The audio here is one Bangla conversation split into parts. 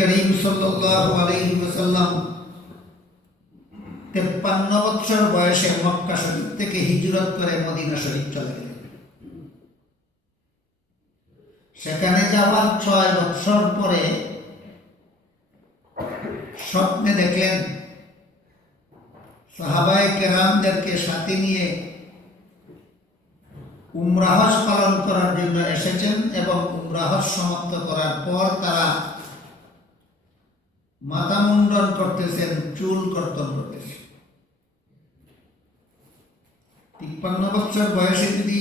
করিম সাল্লাল্লাহু আলাইহি ওয়াসাল্লাম 53 বছর বয়সে মক্কা শরীফ থেকে হিজরত করে মদিনা শরীফ চলে গেলেন। সেখানে যাওয়ার 6 বছর পরে স্বপ্নে দেখলেন সাহাবায়ে কেরামদেরকে সাথে নিয়ে উমরা হজ পালন করার জন্য এসেছেন এবং উমরা হজ সমাপ্ত করার পর তারা মাথা মুন্ডন করতেছেন, চুল কর্তন করতেছেন। 53 বছর বয়সে যদি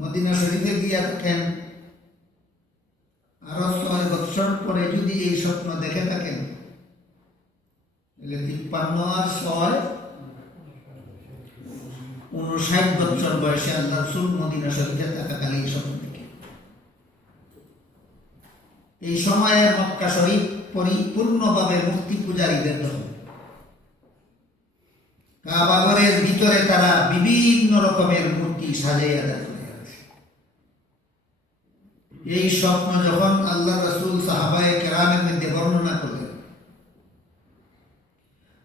মদিনা শরীফে গিয়া থাকেন, আরো 6 বছর পরে যদি এই স্বপ্ন দেখে থাকেন, তাহলে 53 আর 6 59 বছর বয়সে আল্লাহ রাসূল মদিনা শরীফে থাকাকালীন স্বপ্ন দেখে। এই সময়ে মক্কা শরীফ পরিপূর্ণভাবে মূর্তি পূজারীদের দল। কাবা ঘরের ভিতরে তারা বিভিন্ন রকমের মূর্তি সাজাইয়া রাখে। এই স্বপ্ন যখন আল্লাহ রাসূল সাহাবায়ে কেরামের মধ্যে বর্ণনা করলেন,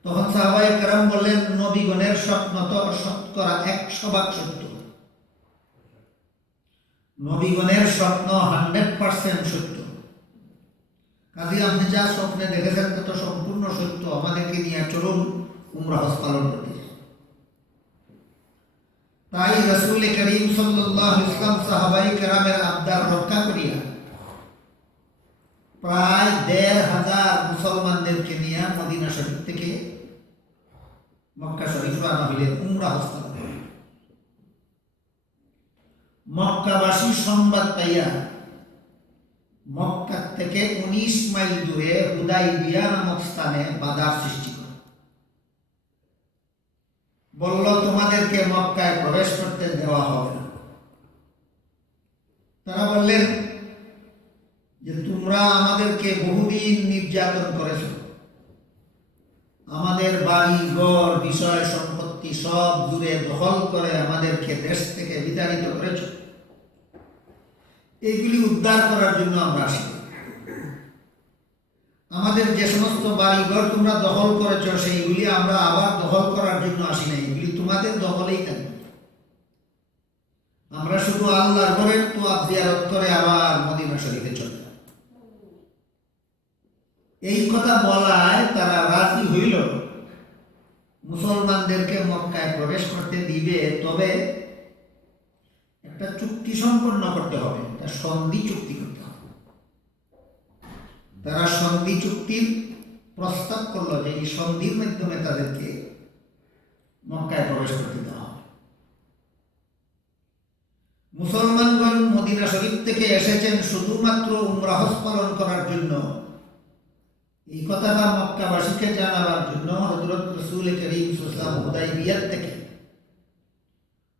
তখন সাহাবায়ে কেরাম বললেন, নবীগণের স্বপ্ন তো শতকরা 100% সত্য। নবীগণের স্বপ্ন 100% সত্য। কাজী আপনি যা স্বপ্নে দেখেছেন তা তো সম্পূর্ণ সত্য। আমাদেরকে নিয়ে চলুন উমরা হজ পালন করতে। তাই রাসূল করিম সাল্লাল্লাহু আলাইহি ওয়াসাল্লাম সাহাবায়ে কেরামের আবদার রক্ষা করিয়া প্রায় 1,500 মুসলমানদেরকে নিয়ে মদিনা শরীফ থেকে মক্কা শরীফ রওনা হইলেন উমরা হজ পালন। মক্কাবাসী সংবাদ পাইয়া মক্কা থেকে 19 মাইল দূরে হুদাইবিয়া নামক স্থানে বাধার সৃষ্টি করে বলল, তোমাদেরকে মক্কায় প্রবেশ করতে দেওয়া হবে না। তারা বললেন যে তোমরা আমাদেরকে বহুদিন নির্যাতন করেছ, আমাদের বাড়ি ঘর বিষয় সম্পত্তি সব দূরে দখল করে আমাদেরকে দেশ থেকে বিতাড়িত করেছ। এইগুলি উদ্ধার করার জন্য আমরা আসি। আমাদের যে সমস্ত বাড়ি ঘর তোমরা দখল করেছ সেইগুলি আমরা আবার দখল করার জন্য আসি না, এগুলি তোমাদের দখলেই থাকবে। আমরা শুধু আল্লাহর ঘরের তোয়াফ জিয়ারত করে আবার মদিনা শরীফে চলে যাব। এই কথা বলায় তারা রাজি হইল, মুসলমানদেরকে মক্কায় প্রবেশ করতে দিবে, তবে একটা চুক্তি সম্পন্ন করতে হবে, একটা সন্ধি চুক্তি করতে হবে। তারা সন্ধি চুক্তির প্রস্তাব করলো যে এই সন্ধির মাধ্যমে তাদেরকে মক্কায় প্রবেশ করতে দেওয়া হবে। মুসলমানগণ মদিনা শরীফ থেকে এসেছেন শুধুমাত্র উমরা হজ পালন করার জন্য। এই কথাটা মক্কাবাসীকে জানাবার জন্য হযরত রাসূল করিম সাল্লাল্লাহু আলাইহি ওয়াসাল্লাম হুদাইবিয়া থেকে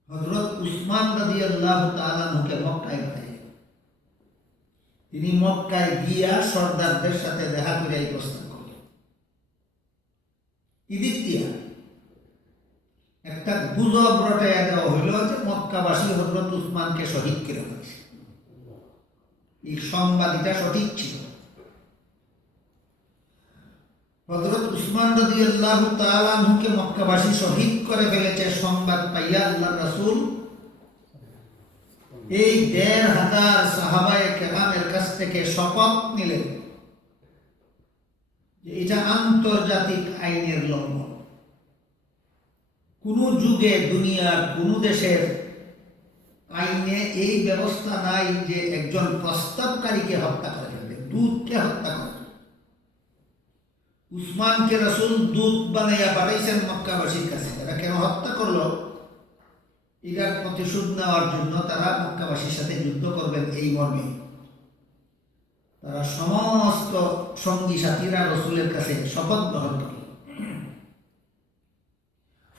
হযরত উসমান রাদিয়াল্লাহু তাআলা আনহুকে মক্কায় পাঠালেন। তিনি মক্কায় গিয়া সর্দারদের সাথে দেখা করে এই প্রস্তাব করলেন। এদিক দিয়া একটা গুজব রটাইয়া দেওয়া হইল যে মক্কাবাসী হযরত উসমানকে শহীদ করে ফেলেছে। এই সংবাদটা সঠিক ছিল। হযরত উসমান রাদিয়াল্লাহু তাআলা আনহুকে মক্কাবাসী শহীদ করে ফেলেছে সংবাদ পাইয়া আল্লাহর রাসূল এই 1,500 সাহাবায়ে কেরামের কাছ থেকে শপথ নিলেন যে এটা আন্তর্জাতিক আইনের লঙ্ঘন। কোন যুগে দুনিয়ার কোন দেশের আইনে এই ব্যবস্থা নাই যে একজন প্রস্তাবকারীকে হত্যা করা যাবে, দূতকে হত্যা করা। উসমানকে রাসূল দূত বানাইয়া পাঠাইছেন মক্কাবাসীর কাছে। তারা কেন হত্যা করলো? এটার প্রতিশোধ নেওয়ার জন্য তারা মক্কাবাসীর সাথে যুদ্ধ করবেন এই মর্মে। তারা সমস্ত সঙ্গী সাথীরা রাসূলের কাছে শপথ গ্রহণ করল।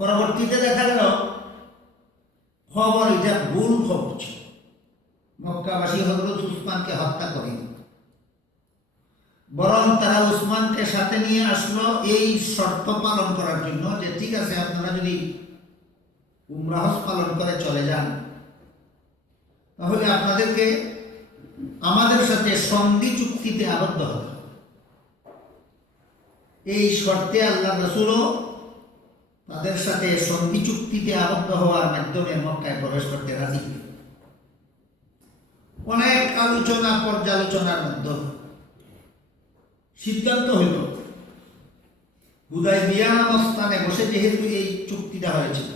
পরবর্তীতে দেখা গেল খবর এটা ভুল খবর ছিল। মক্কাবাসী হযরত উসমানকে হত্যা করেনি, বরং তারা উসমানকে সাথে নিয়ে আসলো এই শর্ত পালন করার জন্য যে ঠিক আছে, আপনারা যদি উমরা হজ পালন করে চলে যান তাহলে আপনাদেরকে আমাদের সাথে সন্ধি চুক্তিতে আবদ্ধ হবে। এই শর্তে আল্লাহ রাসূলও তাদের সাথে সন্ধি চুক্তিতে আবদ্ধ হওয়ার মাধ্যমে মক্কায় প্রবেশ করতে রাজি হলেন। অনেক আলোচনা পর্যালোচনার মাধ্যমে সিদ্ধান্ত হইল হুদায়বিয়া নামক স্থানে বসে যেহেতু এই চুক্তিটা হয়েছিল,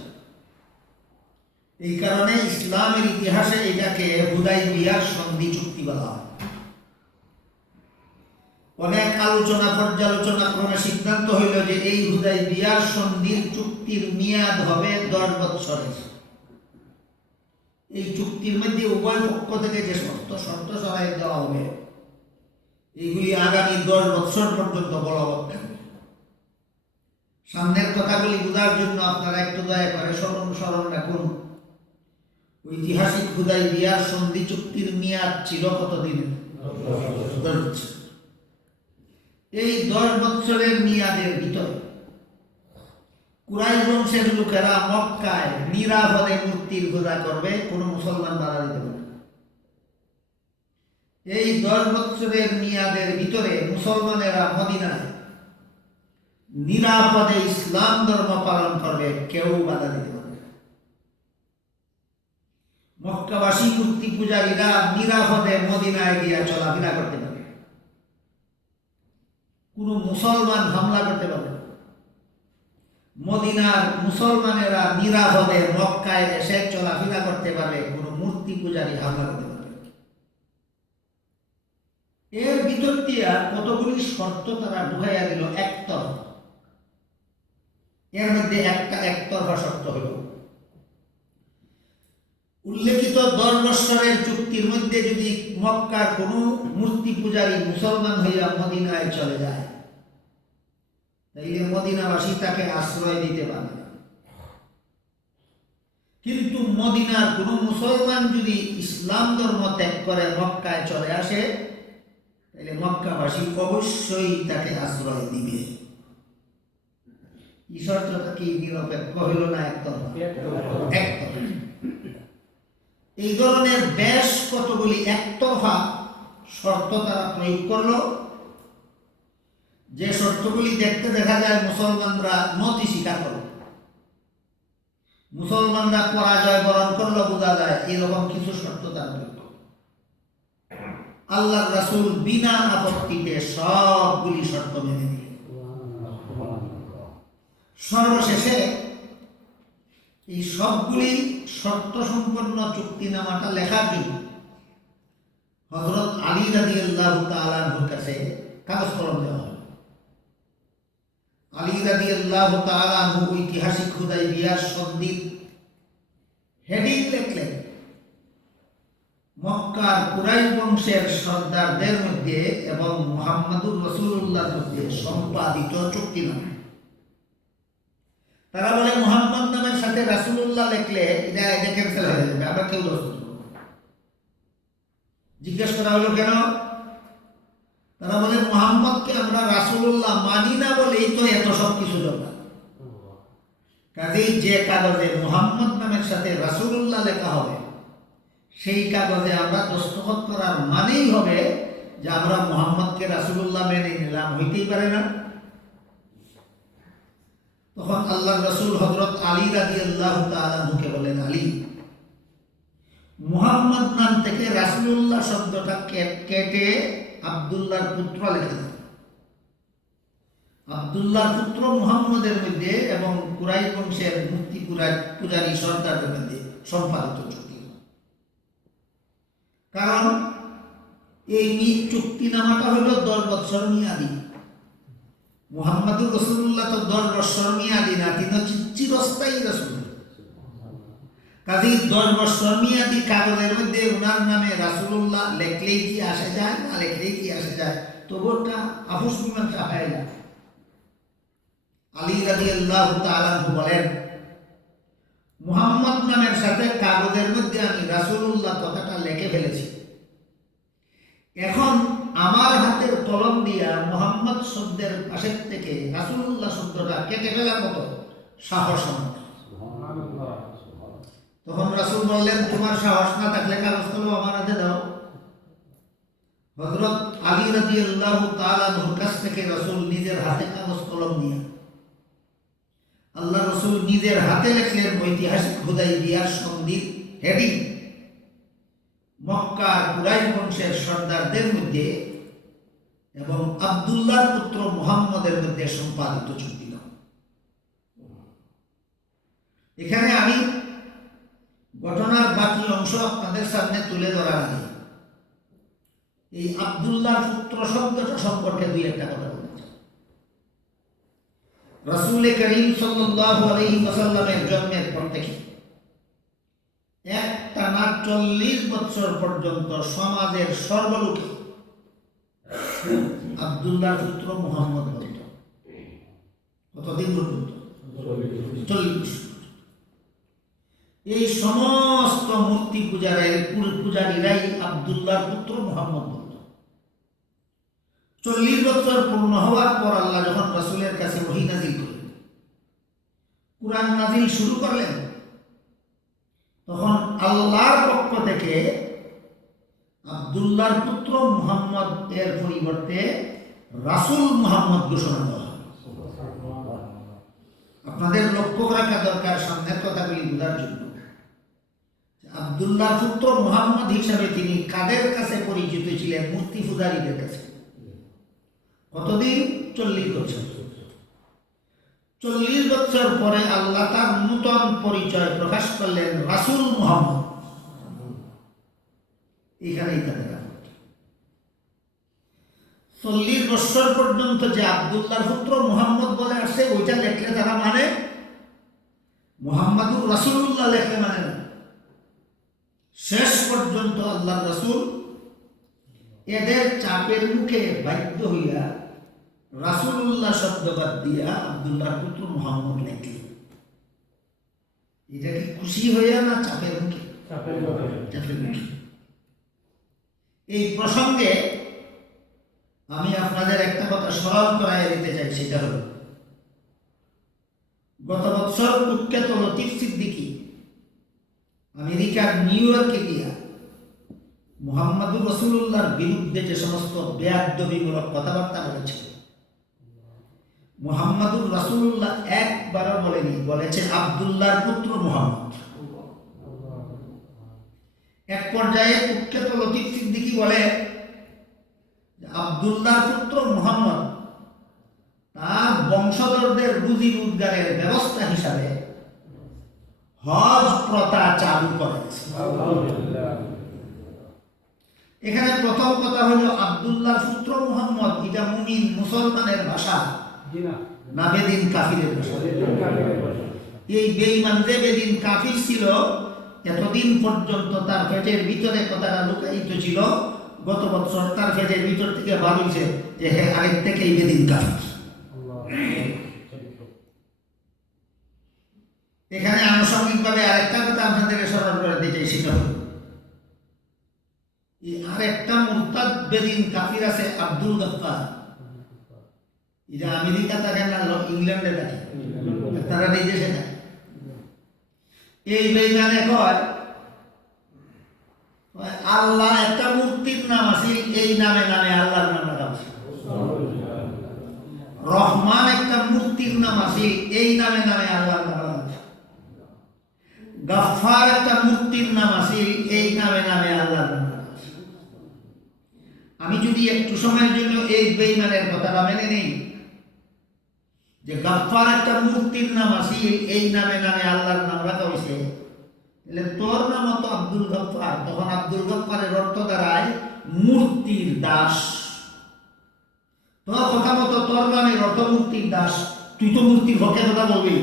এই কারণে ইসলামের ইতিহাসে এটাকে হুদায়বিয়ার সন্ধি চুক্তি বলা হয়। অনেক আলোচনা পর্যালোচনা ক্রমে সিদ্ধান্ত হইল যে এই হুদায়বিয়ার সন্ধির চুক্তির মেয়াদ হবে 10 বছরের। এই চুক্তির মধ্যে উভয় পক্ষ থেকে যে সমস্ত শর্ত সরাই দেওয়া হবে এইগুলি আগামী 10 বছর পর্যন্ত বলবৎ থাকবে। সামনের কথাগুলি বোঝার জন্য আপনারা একটু দয়া করে স্মরণ রাখুন, ঐতিহাসিক হুদায়বিয়ার সন্ধি চুক্তির মেয়াদ ছিল কতদিন? 10 বছর। এই 10 বছরের মেয়াদের ভিতরে কুরাইশ বংশের লোকেরা মক্কায় নিরাপদে মূর্তির পূজা করবে, কোনো মুসলমান বাধা দিতে পারবে না। এই 10 বছরের মেয়াদের ভিতরে মুসলমানেরা মদিনায় নিরাপদে ইসলাম ধর্ম পালন করবে, কেউ বাধা দিতে পারবে না। মক্কাবাসী মূর্তি পূজারীরা নিরাপদে মদিনায় গিয়া চলাফেরা করতে পারবে, কোনো মুসলমান হামলা করতে পারবে না। মদিনার মুসলমানেরা নিরাপদে মক্কায় এসে চলাফেরা করতে পারবে, কোনো মূর্তি পূজারী হামলা করতে পারবে। এর ভিতর দিয়া কতগুলি শর্ত তারা ঢুকাইয়া দিল একতরফা। এর মধ্যে একটা একতরফা শর্ত হল উল্লেখিত 10 বছরের চুক্তির মধ্যে যদি মক্কার কোনো মূর্তি পূজারী মুসলমান হইয়া মদিনায় চলে যায় তাইলে মদিনাবাসী তাকে আশ্রয় দিতে পারবে না। কিন্তু মদিনার কোনো মুসলমান যদি ইসলাম ধর্ম ত্যাগ করে মক্কায় চলে আসে তাহলে মক্কাবাসী অবশ্যই তাকে আশ্রয় দিবে। এই শর্তটা কি নিরপেক্ষ হইল না একতরফা? একতরফা। এই ধরনের বেশ কতগুলি একতরফা শর্ত তারা প্রয়োগ করলো, যে শর্তগুলি দেখতে দেখা যায় মুসলমানরা নতি স্বীকার করল, মুসলমানরা পরাজয় বরণ করলো, বোঝা যায় এরকম কিছু শর্ত তারা প্রয়োগ করল। আল্লাহর রাসূল বিনা আপত্তিতে সবগুলি শর্ত মেনে নিলেন। সর্বশেষে এই সবগুলি শর্ত সম্পন্ন চুক্তিনামাটা লেখার জন্য হযরত আলী রাদিয়াল্লাহু তাআলা আনহুর কাছে কাগজ কলম দেওয়া হয়। আলী রাদিয়াল্লাহু তাআলা আনহু ঐতিহাসিক হুদায়বিয়ার সন্ধির হেডিং লিখলেন, মক্কার কুরাইশ বংশের সর্দারদের মধ্যে এবং মুহাম্মদুর রাসূলুল্লাহর মধ্যে সম্পাদিত চুক্তিনামা। তারা বলে মুহাম্মদ নামের সাথে রাসূলুল্লাহ লিখলে এটা ক্যান্সেল হয়ে যাবে, আমরা কেউ দোস্ত করব। জিজ্ঞেস করা হলো কেন? তারা বলে মুহাম্মদকে আমরা রাসূলুল্লাহ মানি না বলেই তো এত সব কিছু দরকার। কাজেই যে কাগজে মুহাম্মদ নামের সাথে রাসূলুল্লাহ লেখা হবে সেই কাগজে আমরা দস্তখত করার মানেই হবে যে আমরা মুহাম্মদকে রাসূলুল্লাহ মেনে নিলাম, হইতেই পারে না। তখন আল্লাহর রাসূল হযরত আলী রাদিয়াল্লাহু তাআলা আনহুকে বলেন, আলী, মুহাম্মদ নাম থেকে রাসূলুল্লাহ শব্দটা কেটে আব্দুল্লাহর পুত্র লিখে দেন। আব্দুল্লাহর পুত্র মুহাম্মদের মধ্যে এবং কুরাইশ বংশের মূর্তি পূজারী সর্দারদের মধ্যে সম্পাদিত চুক্তি। কারণ এই চুক্তিনামাটা হলো 10 বছর মেয়াদী। মুহাম্মদুর রাসূলুল্লাহ তো 10 বছর মেয়াদী না, তিনি হচ্ছে চিরস্থায়ী রাসূল। কাজেই 10 বছর মেয়াদী কাগজের মধ্যে ওনার নামে রাসূলুল্লাহ লেখলেই কি আসে যায়, না লেখলেই কি আসে যায়, তবু একটা আপোষ মীমাংসা হয় না। আলী রাদিয়াল্লাহু তাআলা বলেন, মুহাম্মদ নামের সাথে কাগজের মধ্যে আমি রাসূলুল্লাহ কথাটা লিখে ফেলেছি, এখন আমার হাতের কলম দিয়া মুহাম্মদ শব্দের পাশের থেকে রাসূলুল্লাহ শব্দটা কেটে ফেলার মতো সাহস আমার। তখন রাসূল বললেন, তোমার সাহস না থাকলে কাগজ কলম আমার হাতে দাও। হযরত আলী রাদিয়াল্লাহু তাআলা আনহুর কাছ থেকে রাসূল নিজের হাতে কাগজ কলম নিয়ে আল্লাহ রাসূল নিজের হাতে লিখলেন ঐতিহাসিক হুদাইবিয়ার সন্ধির হেডিং মক্কার কুরাইশ বংশের সর্দারদের মধ্যে এবং আব্দুল্লাহর পুত্র মুহাম্মদের মধ্যে সম্পাদিত চুক্তি। এখানে আমি ঘটনার বাকি অংশ আপনাদের সামনে তুলে ধরার আগে এই আব্দুল্লাহর পুত্র শব্দটা সম্পর্কে দুই একটা কথা বলতে চাই। রাসূল করিম সাল্লাল্লাহু আলাইহি ওয়াসাল্লামের জন্মের পর থেকে একটানা 40 বছর পর্যন্ত সমাজের সর্বলোকে আব্দুল্লাহর পুত্র মুহাম্মদ বলত। কতদিন পর্যন্ত? 40। এই সমস্ত মূর্তি পূজারীরাই আব্দুল্লাহর পুত্র মুহাম্মদ বলত। 40 বছর পূর্ণ হওয়ার পর আল্লাহ যখন রাসূলের কাছে ওহী নাযিল করলেন, কুরআন নাযিল শুরু করলেন, তখন আল্লাহর পক্ষ থেকে আব্দুল্লাহর পুত্র মুহাম্মদ এর পরিবর্তে রাসূল মুহাম্মদ ঘোষণা দেওয়া হয়। আপনাদের লক্ষ্য রাখা দরকার সামনের কথাগুলি বোঝার জন্য। আব্দুল্লাহর পুত্র মুহাম্মদ হিসাবে তিনি কাদের কাছে পরিচিত ছিলেন? মূর্তি পূজারীদের কাছে। কতদিন? 40 বছর। 40 বছর পরে আল্লাহ তার নূতন পরিচয় প্রকাশ করলেন রাসূল মুহাম্মদ। এখানেই তাদের 40 বছর পর্যন্ত যে আব্দুল্লাহর পুত্র মুহাম্মদ বলে আসছে ওইটা লেখলে তারা মানে মুহাম্মাদুর রাসূলুল্লাহ লেখলে মানে না। শেষ পর্যন্ত আল্লাহর রাসূল এদের চাপের মুখে বাধ্য হইয়া রাসূলুল্লাহ শব্দ বাদ দিয়া আব্দুল্লাহর পুত্র মুহাম্মদ লেখলেন। এটা কি খুশি হইয়া না চাপের মুখে? চাপের মুখে। এই প্রসঙ্গে আমি আপনাদের একটা কথা স্মরণ করাইয়া দিতে চাই, সেটা হল গত বছর কুখ্যাত লতিফ সিদ্দিকী আমেরিকার নিউ ইয়র্কে গিয়া মুহাম্মাদুর রাসূলুল্লাহর বিরুদ্ধে যে সমস্ত বেয়াদবিমূলক কথাবার্তা বলেছে, মুহাম্মাদুর রাসূলুল্লাহ একবারও বলেনি, বলেছে আব্দুল্লাহর পুত্র মুহাম্মদ। এক পর্যায়ে কুখ্যাত লতিফ সিদ্দিকী বলে আব্দুল্লাহর পুত্র মুহাম্মদ তার বংশধরদের রুজি রোজগারের ব্যবস্থা হিসাবে হজ প্রথা চালু করেছে। এখানে প্রথম কথা হলো আব্দুল্লাহর পুত্র মুহাম্মদ এটা মুমিন মুসলমানের ভাষা না বেদিন কাফিরের ভাষা? এই বেঈমান যে বেদিন কাফির ছিল এতদিন পর্যন্ত তার পেটের ভিতরে কথাটা লুকায়িত ছিল। গত বছর তার পেটের ভিতর থেকে বার হইছে যে হ্যাঁ আরেক থেকেই বেদিন কাফির। এখানে আনুষঙ্গিকভাবে আরেকটা কথা আপনাদেরকে স্মরণ করে দিতে চাই, সেটা হল আরেকটা মুরতাদ বেদিন কাফির আছে আব্দুল গাফফার। এটা আমেরিকা থাকে না ইংল্যান্ডে থাকে, তারা এই দেশে থাকে। এই বেঈমানে কয় আল্লাহ একটা মূর্তির নাম আছে, এই নামে নামে আল্লাহর নাম রাখা আছে। রহমান একটা মূর্তির নাম আছে, এই নামে নামে আল্লাহর নাম রাখা আছে। গাফফার একটা মূর্তির নাম আছে, এই নামে নামে আল্লাহর নাম রাখা আছে। আমি যদি একটু সময়ের জন্য এই বেঈমানের কথাটা মেনে নেই যে গাফফার একটা মূর্তির নাম আছে, এই নামে নামে আল্লাহর নাম রাখা হয়েছে, তাহলে তোর নাম তো আব্দুল গাফফার, তখন আব্দুল গাফফারের অর্থ দাঁড়ায় মূর্তির দাস। তোর কথা মতো তোর নামের অর্থ মূর্তির দাস, তুই তো মূর্তির হকের কথা বলবি।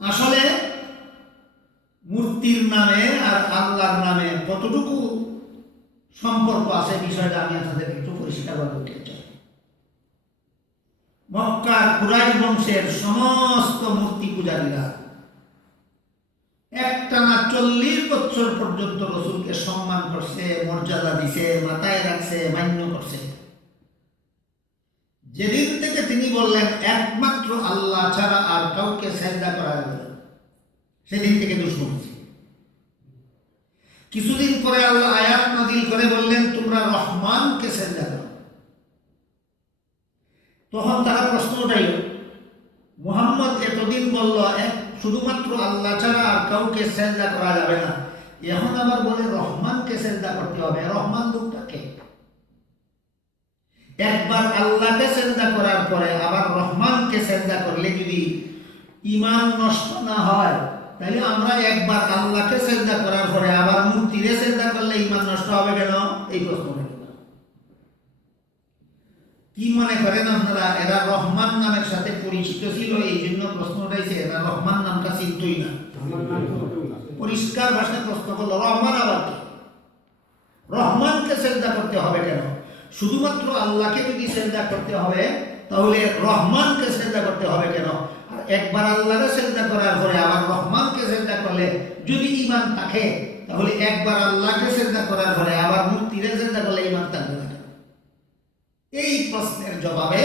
আসলে মূর্তির নামে আর আল্লাহর নামে কতটুকু সম্পর্ক আছে বিষয়টা আমি আপনাদের একটু পরিষ্কার করতে চাই। মক্কার কুরাইশ বংশের সমস্ত মূর্তি পূজারীরা একটানা 40 বছর পর্যন্ত রাসূলকে সম্মান করছে, মর্যাদা দিছে, মাথায় রাখছে, মান্য করছে। যেদিন থেকে তিনি বললেন একমাত্র আল্লাহ ছাড়া আর কাউকে সেজদা করা যাবে না, সেদিন থেকে দুশমন। কিছুদিন পরে আল্লাহ আয়াত নাযিল করে বললেন তোমরা রহমানকে সিজদা করো। তখন তারা প্রশ্ন উঠাইল, মুহাম্মদ এতদিন বলল এক শুধুমাত্র আল্লাহ ছাড়া আর কাউকে সিজদা করা যাবে না, এখন আবার বলে রহমানকে সিজদা করতে হবে। রহমান লোকটাকে একবার আল্লাহকে সিজদা করার পরে আবার রহমানকে সিজদা করলে যদি ঈমান নষ্ট না হয়, তাহলে আমরা একবার আল্লাহকে সিজদা করার পরে আবার মূর্তিরে সিজদা করলে ঈমান নষ্ট হবে কেন? এই প্রশ্ন কি মনে করেন আপনারা? এরা রহমান নামের সাথে পরিচিত ছিল, এই জন্য প্রশ্ন উঠাইছে। এরা রহমান নামটা চিনতই না, পরিষ্কার ভাষায় প্রশ্ন করলো রহমান আবার কি? রহমানকে সিজদা করতে হবে কেন? শুধুমাত্র আল্লাহকে যদি সিজদা করতে হবে তাহলে রহমানকে সিজদা করতে হবে কেন? আর একবার আল্লাহকে সিজদা করার পরে আবার রহমানকে সিজদা করলে যদি ঈমান থাকে, তাহলে একবার আল্লাহকে সিজদা করার পরে আবার মূর্তিরে সিজদা করলে ঈমান থাকবে না। এই প্রশ্নের জবাবে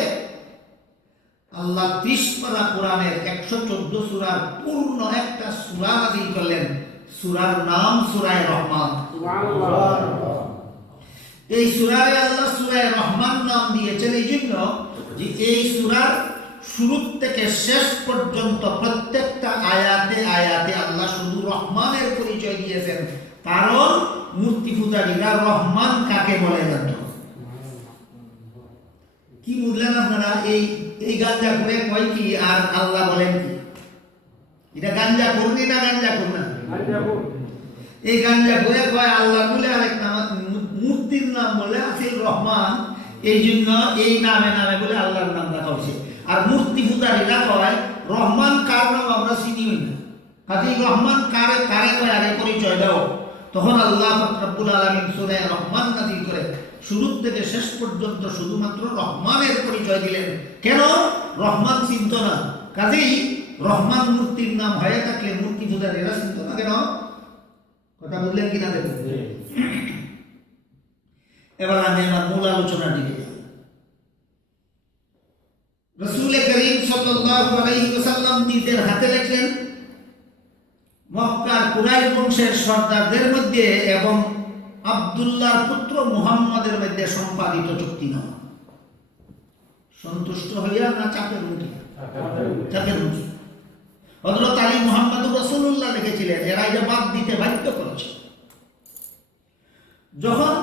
আল্লাহ 30 পারা কোরআনের 114 সূরার পূর্ণ একটা সূরা নাযিল করলেন। সূরার নাম সূরা রহমান। সুবহানাল্লাহ। এই সূরারে আল্লাহ সূরা রহমান নাম দিয়েছেন এই জন্য যে এই সূরার শুরু থেকে শেষ পর্যন্ত প্রত্যেকটা আয়াতে আয়াতে আল্লাহ শুধু রহমানের পরিচয় দিয়েছেন, কারণ মূর্তি পূজারীরা রহমান কাকে বলে জানত। কি বুঝলেন আপনারা? এই গাঞ্জা করে কয় কি আর আল্লাহ বলেন কি? এটা গাঞ্জা করনি না গাঞ্জা কর না? এই গাঞ্জা করে কয় আল্লাহ বলে আরেক নাম, মূর্তির নাম বলে আসিল রহমান, এই জন্য এই নামে নামে বলে আল্লাহর নাম রাখা হয়েছে। আর মূর্তি পূজারীরা কয় রহমান কার নাম আমরা চিনি না, কাজেই রহমান কারে কারে কয় আগে পরিচয় দাও। তখন আল্লাহ রাব্বুল আলামিন সূরা রহমান নাযিল করে শুরু থেকে শেষ পর্যন্ত শুধুমাত্র রহমানের পরিচয় দিলেন। কেন? রহমান চিনত না, কাজেই রহমান মূর্তির নাম হয়ে থাকলে মূর্তি পূজারীরা চিনত না কেন? কথা বললেন কিনা দেখুন। এবার আমি আমার মূল আলোচনার দিকে যাব। রাসূল করিম সাল্লাল্লাহু আলাইহি ওয়াসাল্লাম নিজের হাতে লেখলেন মক্কার কুরাইশ বংশের সর্দারদের মধ্যে এবং আব্দুল্লাহর পুত্র মুহাম্মদের মধ্যে সম্পাদিত চুক্তিনামা। সন্তুষ্ট হইয়া না চাপের মুঠি? চাপের মুঠি। হযরত আলী মুহাম্মদুর রাসূলুল্লাহ লিখেছিলেন, এরা এটা বাদ দিতে বাধ্য করেছে। যখন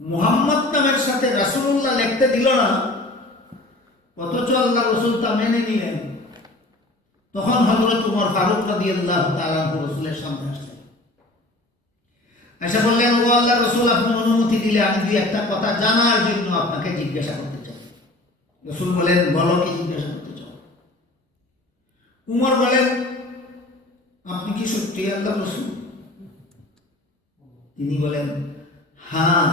মুহাম্মদ নামের সাথে রাসূলুল্লাহ লিখতে দিল না, অথচ আল্লাহ রাসূল তা মেনে নিলেন, তখন হযরত ওমর ফারুক রাদিয়াল্লাহু তাআলা রাসূলের সামনে আসলেন, এসে বললেন, ও আল্লাহর রাসূল, আপনি অনুমতি দিলে আমি দুই একটা কথা জানার জন্য আপনাকে জিজ্ঞাসা করতে চাই। রাসূল বলেন, বলো, কি জিজ্ঞাসা করতে চাও? উমর বলেন, আপনি কি সত্যি আল্লাহর রাসূল? তিনি বলেন, হ্যাঁ।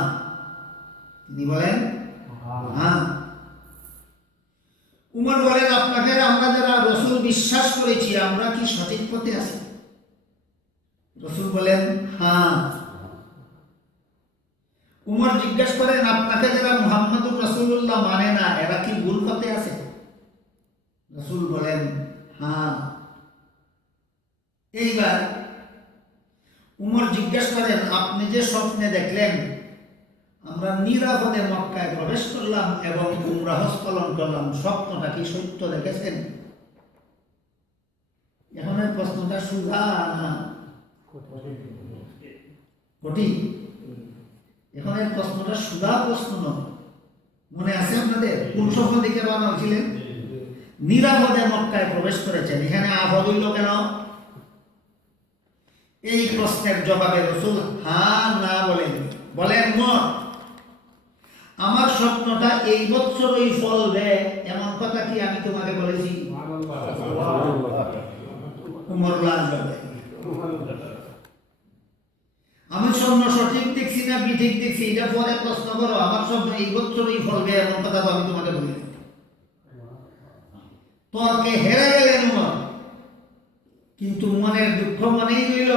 তিনি বলেন, হ্যাঁ। উমর বলেন, আপনাকে আমরা যারা রাসূল বিশ্বাস করেছি, আমরা কি সঠিক পথে আছি? রাসূল বলেন, হ্যাঁ। উমর জিজ্ঞেস করেন, আপনাকে যারা মুহাম্মদুর রাসূলুল্লাহ মানে না, এরা কি ভুল পথে আছে? রাসূল বলেন, হ্যাঁ। এইবার উমর জিজ্ঞেস করেন, আপনি যে স্বপ্নে দেখলেন আমরা নিরাপদে মক্কায় প্রবেশ করলাম এবং উমরা হজ পালন করলাম, স্বপ্নটা কি সত্য দেখেছেন? এখন এই প্রশ্নটা সুজা না কঠিন? এখন এই প্রশ্নটা সুজা প্রশ্ন নয়। মনে আছে আপনাদের কোন স্বপ্ন দিকে রওনা হয়েছিলেন? নিরাপদে মক্কায় প্রবেশ করেছেন, এখানে আফদ হইল কেন? এই প্রশ্নের জবাবে রাসূল হ্যাঁ না বলেন, বলেন মত আমার স্বপ্নটা এই বছরই ফল দেয়, এমন কথা কি আমি তোমাকে বলেছি? আমি স্বপ্ন সঠিক দেখছি না বিঠিক দেখছি এটা পরে প্রশ্ন করো, আমার স্বপ্ন এই বছরই ফল দেয় এমন কথা তো আমি তোমাকে বলি। তর্কে হেরে গেলেন উমর, কিন্তু মনের দুঃখ মনেই রইল,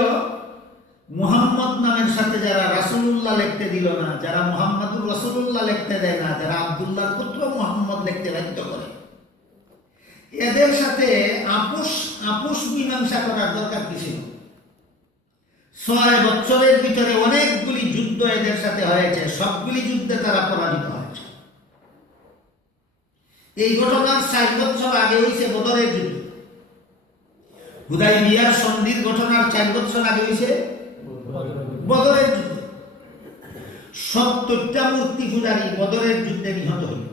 মুহাম্মদ নামের সাথে যারা রাসূলুল্লাহ লিখতে দিল না, যারা মুহাম্মদুর রাসূলুল্লাহ লিখতে দেয় না, যারা আব্দুল্লাহর পুত্র মুহাম্মদ লিখতে বাধ্য করে, এদের সাথে আপোষ মীমাংসা করার দরকার কি ছিল? 6 বছরের ভিতরে অনেকগুলি যুদ্ধ এদের সাথে হয়েছে, সবগুলি যুদ্ধে তারা পরাজিত হয়েছে। এই ঘটনার 60 বছর আগে হয়েছে বদরের যুদ্ধ। হুদাইবিয়ার সন্ধির ঘটনার 4 বছর আগে হয়েছে বদরের যুদ্ধ। 70টা মূর্তি পূজারী বদরের যুদ্ধে নিহত হইল।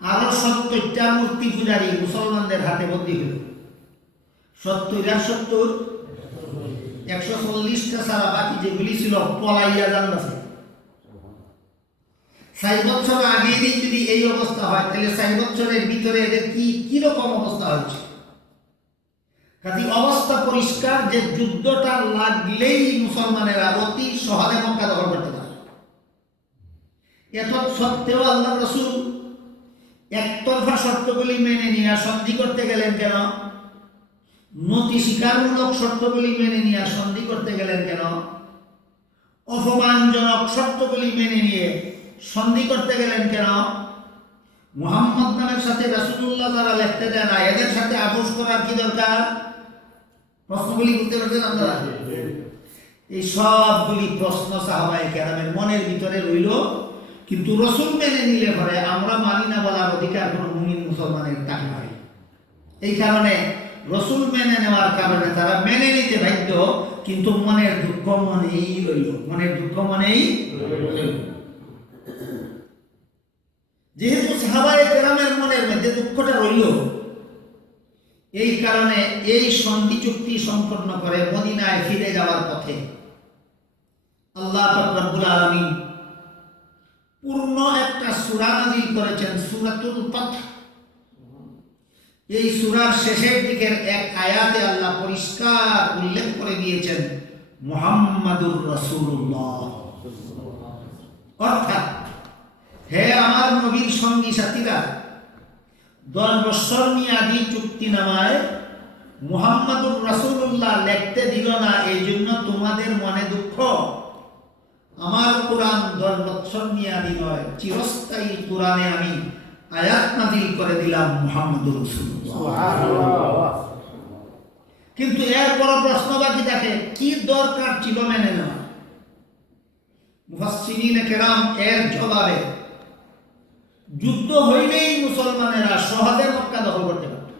আরো 70টা মূর্তি পূজারী মুসলমানদের হাতে বন্দী হইল। 70 আর 70 140টা ছাড়া বাকি যেগুলি ছিল পলাইয়া জানবাসে। 60 বছর আগেরই যদি এই অবস্থা হয়, তাহলে 60 বছরের ভিতরে এদের কি রকম অবস্থা হচ্ছে? কাজে অবস্থা পরিষ্কার যে যুদ্ধটা লাগলেই মুসলমানেরা অতি সহজে মক্কা দখল করতে পারে। এত সত্ত্বেও আল্লাহ রাসূল একতরফা শর্তগুলি মেনে নিয়ে সন্ধি করতে গেলেন কেন? নতি স্বীকারমূলক শর্তগুলি মেনে নিয়ে সন্ধি করতে গেলেন কেন? অপমানজনক শর্তগুলি মেনে নিয়ে সন্ধি করতে গেলেন কেন? মুহাম্মদ নামের সাথে রাসূলুল্লাহ যারা লিখতে দেন না, এদের সাথে আপোষ করার কি দরকার? প্রশ্নগুলি বুঝতে পারছেন আপনারা? এই সবগুলি প্রশ্ন সাহাবায়ে কেরামের মনের ভিতরে রইল, কিন্তু রাসূল মেনে নিলে পরে আমরা মানি না বলার অধিকার কোনো মুমিন মুসলমানের থাকে না। এই কারণে রাসূল মেনে নেওয়ার কারণে তারা মেনে নিতে বাধ্য, কিন্তু মনের দুঃখ মনেই রইল, মনের দুঃখ মনেই রইল। যেহেতু সাহাবায়ে কেরামের মনের মধ্যে দুঃখটা রইল, এই কারণে এই সন্ধি চুক্তি সম্পন্ন করে মদিনায় ফিরে যাওয়ার পথে আল্লাহ পাক রব্বুল আলামিন পূর্ণ একটা সূরা নাযিল করেছেন, সূরাতুল ফাতহ। এই সূরার শেষের দিকের এক আয়াতে আল্লাহ পরিষ্কার উল্লেখ করে দিয়েছেন মুহাম্মাদুর রাসূলুল্লাহ। অর্থাৎ হে আমার নবীর সঙ্গী সাথীরা, 10 বছর মেয়াদী চুক্তিনামায় মুহাম্মাদুর রাসূলুল্লাহ লিখতে দিল না, এই জন্য তোমাদের মনে দুঃখ। আমার কোরআন 10 বছর মেয়াদী নয়, চিরস্থায়ী কোরআনে আমি আয়াত নাযিল করে দিলাম মুহাম্মাদুর রাসূলুল্লাহ। কিন্তু এরপর প্রশ্ন বাকি থাকে, কি দরকার ছিল মেনে নেওয়া? মুফাসসিরিনে কেরাম এর জবাবে, যুদ্ধ হইলেই মুসলমানেরা সহজে মক্কা দখল করতে পারত।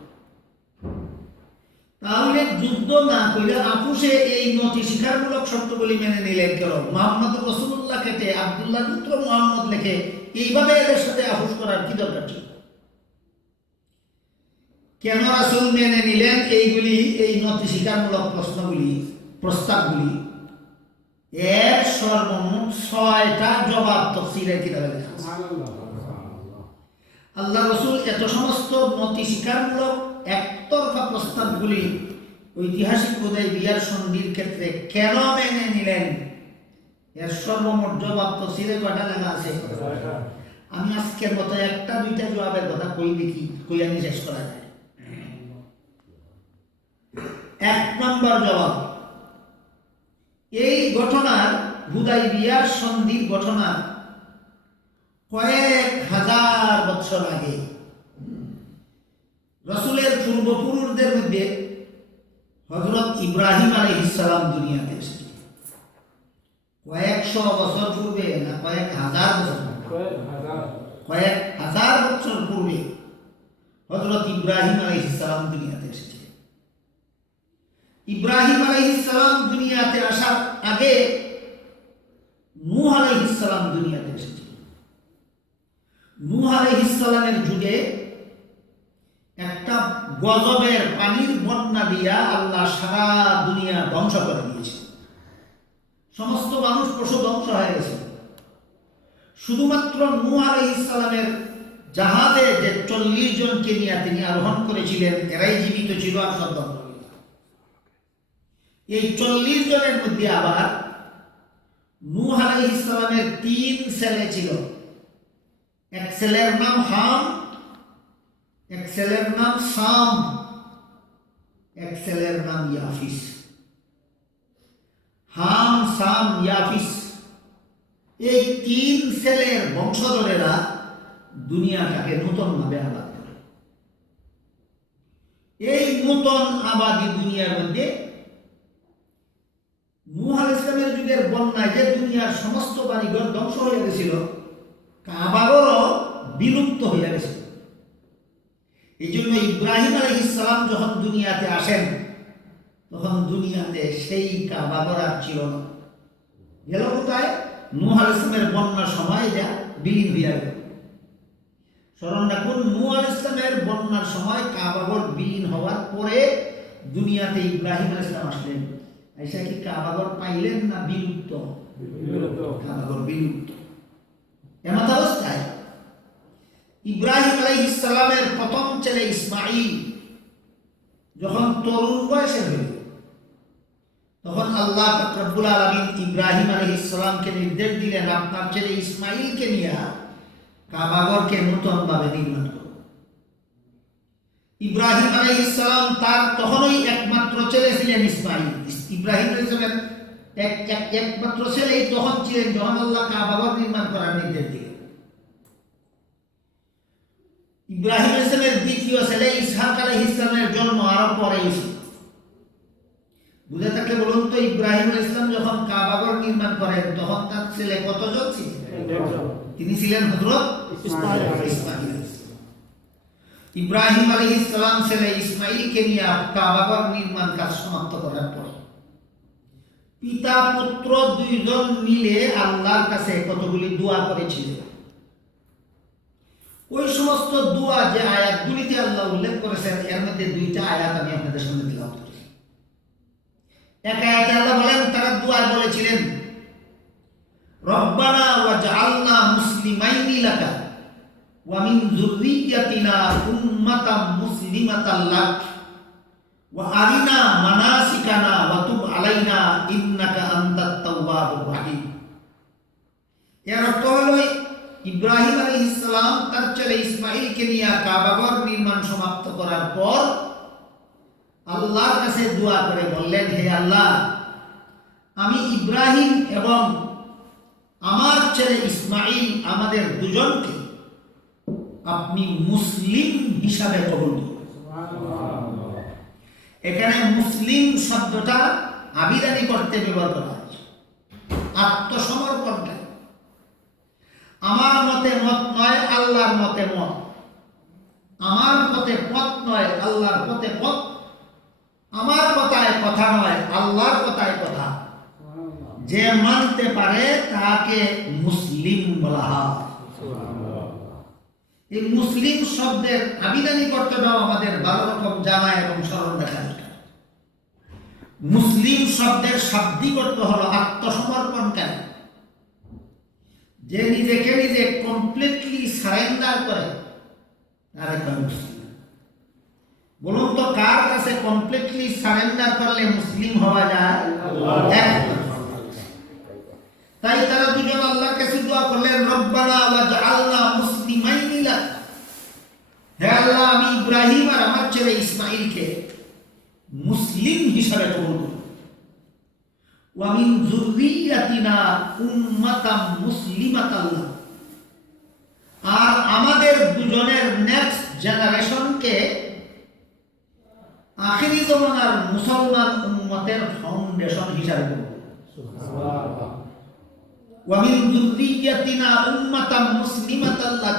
তাহলে যুদ্ধ না কইলে আপুসে এই নতি স্বীকারমূলক শর্তগুলি মেনে নিলেন কেন? মুহাম্মদুর রাসূলুল্লাহ কেটে আব্দুল্লাহ পুত্র মুহাম্মদ লিখে এইভাবে এদের সাথে আপোষ করার কি দরকার ছিল? কেন রাসূল মেনে নিলেন এইগুলি, এই নতি স্বীকারমূলক প্রস্তাবগুলি? এর সর্বমোট 6টা জবাব তাফসীরের কিতাবে লেখা আছে। আল্লাহ রাসূল এত সমস্ত নতি স্বীকারমূলক একতরফা প্রস্তাবগুলি ঐতিহাসিক হুদাইবিয়ার সন্ধির ক্ষেত্রে কেন মেনে নিলেন, এর সর্বমোট জবাব তাফসীরে কয়টা লেখা আছে? আমি আজকের মতো একটা দুইটা জবাবের কথা কই দেখি, কই আমি শেষ করা যায়। 1 নম্বর জবাব, এই ঘটনার হুদাইবিয়ার সন্ধির ঘটনা কয়েক হাজার বছর আগে রাসূলের পূর্বপুরুষদের মধ্যে হযরত ইব্রাহিম আলাইহিস সালাম দুনিয়াতে এসেছেন। কয়েকশো বছর পূর্বে না, কয়েক হাজার বছর, কয়েক হাজার বছর পূর্বে হযরত ইব্রাহিম আলাইহিস সালাম দুনিয়াতে এসেছেন। ইব্রাহিম আলাইহিস সালাম দুনিয়াতে আসার আগে নূহ আলাইহিস সালাম দুনিয়াতে এসেছেন। নূহ আলাইহিস সালামের যুগে একটা গজবের পানির বন্যা দিয়া আল্লাহ সারা দুনিয়া ধ্বংস করে দিয়েছে। সমস্ত মানুষ পশু ধ্বংস হয়ে গেছে। শুধুমাত্র নূহ আলাইহিস সালামের জাহাজে যে 40 জনকে নিয়ে তিনি আরোহণ করেছিলেন, এরাই জীবিত ছিল আর সব ধ্বংস হয়ে গেল। এই 40 জনের মধ্যে আবার নূহ আলাইহিস সালামের 3 ছেলে ছিল। এক ছেলের নাম হাম, এক ছেলের নাম সাম, এক ছেলের নাম ইয়াফিস। হাম, সাম, ইয়াফিস এই 3 ছেলের বংশধরেরা দুনিয়াটাকে নতুন ভাবে আবাদ করে। এই নতুন আবাদী দুনিয়ার মধ্যে নূহ আলাইহিস সালামের যুগের বন্যায় যে দুনিয়ার সমস্ত বাড়িঘর ধ্বংস হয়ে গেছিল, কাবাঘরও বিলুপ্ত হয়ে গেছিল। এই জন্য ইব্রাহিম আলাইহিস সালাম যখন দুনিয়াতে আসেন, তখন দুনিয়াতে সেই কাবাঘর আর ছিল না। গেল কোথায়? নূহ আলাইহিস সালামের বন্যার সময় এটা বিলীন হয়ে গেল। স্মরণ রাখুন, নূহ আলাইহিস সালামের বন্যার সময় কাবাঘর বিলীন হওয়ার পরে দুনিয়াতে ইব্রাহিম আলাইহিস সালাম আসলেন। আইসা কি কাবাঘর পাইলেন না বিলুপ্ত? কাবাঘর বিলুপ্ত। এমত অবস্থায় ইব্রাহিম আলাইহিস সালামের প্রথম ছেলে ইসমাঈল যখন তরুণ বয়সে হইল, তখন আল্লাহ রব্বুল আলামিন ইব্রাহিম আলাইহিস সালামকে নির্দেশ দিলেন, আপনার ছেলে ইসমাঈলকে নিয়ে কাবাঘরকে নতুন ভাবে নির্মাণ করো। ইব্রাহিম আলাইহিস সালাম তার তখনই একমাত্র ছেলে ছিলেন ইসমাঈল। ইব্রাহিম আলাইহিস সালামের একমাত্র ছেলেই তখন ছিলেন যখন আল্লাহ কাবাঘর নির্মাণ করার নির্দেশ দিলেন। ইব্রাহিম আলাইহিস সালামের দ্বিতীয় ছেলে ইসহাক আলাইহিস সালামের জন্ম আরো পরে হয়েছিল। বুঝে থাকলে বলুন তো, ইব্রাহিম আলাইহিস সালাম যখন কাবাঘর নির্মাণ করেন তখন তার ছেলে কতজন ছিলেন? তিনি ছিলেন হযরত ইসমাঈল আলাইহিস সালাম। ইব্রাহিম আলাইহিস সালাম ছেলে ইসমাঈলকে নিয়ে কাবাঘর নির্মাণ কাজ সমাপ্ত করার পর পিতা পুত্র দুইজন মিলে আল্লাহর কাছে কতগুলি দোয়া করেছিলেন। ওই সমস্ত দোয়া যে আয়াতগুলিতে আল্লাহ উল্লেখ করেছেন, এর মধ্যে দুইটা আয়াত আমি আপনাদের সামনে তেলাওয়াত করি। এক আয়াতে আল্লাহ বলেন, তারা দোয়া বলেছিলেন, রব্বানা ওয়াজআলনা মুসলিমাইনি লাকা ওয়া মিন যুররিয়্যাতিনা উম্মাতাম মুসলিমাতাল লাক ওয়া আরিনা মানাসিকানা ওয়া তুব আলাইনা ইন্নাকা আনতাত তাওয়াবুর রাহিম। এর অর্থ হলো, ইব্রাহিম আলাইহিস সালাম তার ছেলে ইসমাঈলকে নিয়ে কাবাঘর নির্মাণ সমাপ্ত করার পর আল্লাহর কাছে দোয়া করে বললেন, হে আল্লাহ, আমি ইব্রাহিম এবং আমার ছেলে ইসমাঈল আমাদের দুজনকে আপনি মুসলিম হিসাবে কবুল করুন। এখানে মুসলিম শব্দটা আবিদানি করতে ব্যবহার করা হয়েছে, আত্মসমর্পণ। আমার মতে মত নয়, আল্লাহর মতে মত। আমার পথে পথ নয়, আল্লাহর পথে পথ। আমার কথায় কথা নয়, আল্লাহর কথায় কথা। যে মানতে পারে তাকে মুসলিম বলা হয়। এই মুসলিম শব্দের আবিদানি কর্তব্যটাও আমাদের ভালো রকম জানা এবং স্মরণ রাখা দরকার। মুসলিম শব্দের শাব্দিক অর্থ হলো আত্মসমর্পণকারী, যে নিজেকে নিজে কমপ্লিটলি সারেন্ডার করে তারে কয় মুসলিম। বলুন তো, কার কাছে কমপ্লিটলি সারেন্ডার করলে মুসলিম হওয়া যায়? তাই তারা দুজন আল্লাহর কাছে দোয়া করলেন, রব্বানা ওয়াজআলনা মুসলিমাইনি লাক, হে আল্লাহ, আমি ইব্রাহিম আর আমার ছেলে ইসমাঈলকে মুসলিম হিসাবে কবুল করুন। ওয়া মিন যুররিয়্যাতিনা উম্মাতাম মুসলিমাতাল লাক, আর আমাদের দুজনের নেক্সট জেনারেশনকে আখিরি জমানার মুসলমান উম্মতের ফাউন্ডেশন হিসাবে কবুল করুন। সুবহানাল্লাহ। ওয়া মিন যুররিয়্যাতিনা উম্মাতাম মুসলিমাতাল লাক,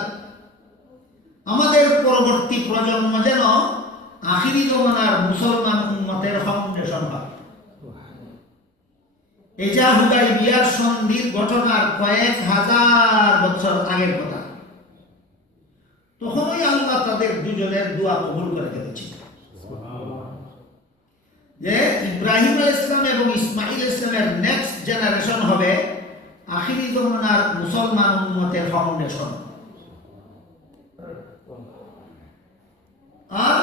আমাদের পরবর্তী প্রজন্ম যেন আখিরি জমানার মুসলমান উম্মতের ফাউন্ডেশন হয়। এটা হুদাইবিয়ার সন্ধির ঘটনার কয়েক হাজার বছর আগের কথা। তখনই আল্লাহ তাদের দুজনের দোয়া কবুল করে ফেলেছেন যে ইব্রাহিম আলাইহিস সালাম এবং ইসমাঈল আলাইহিস সালামের নেক্সট জেনারেশন হবে আখিরি জমানার মুসলমান উম্মতের ফাউন্ডেশন। আর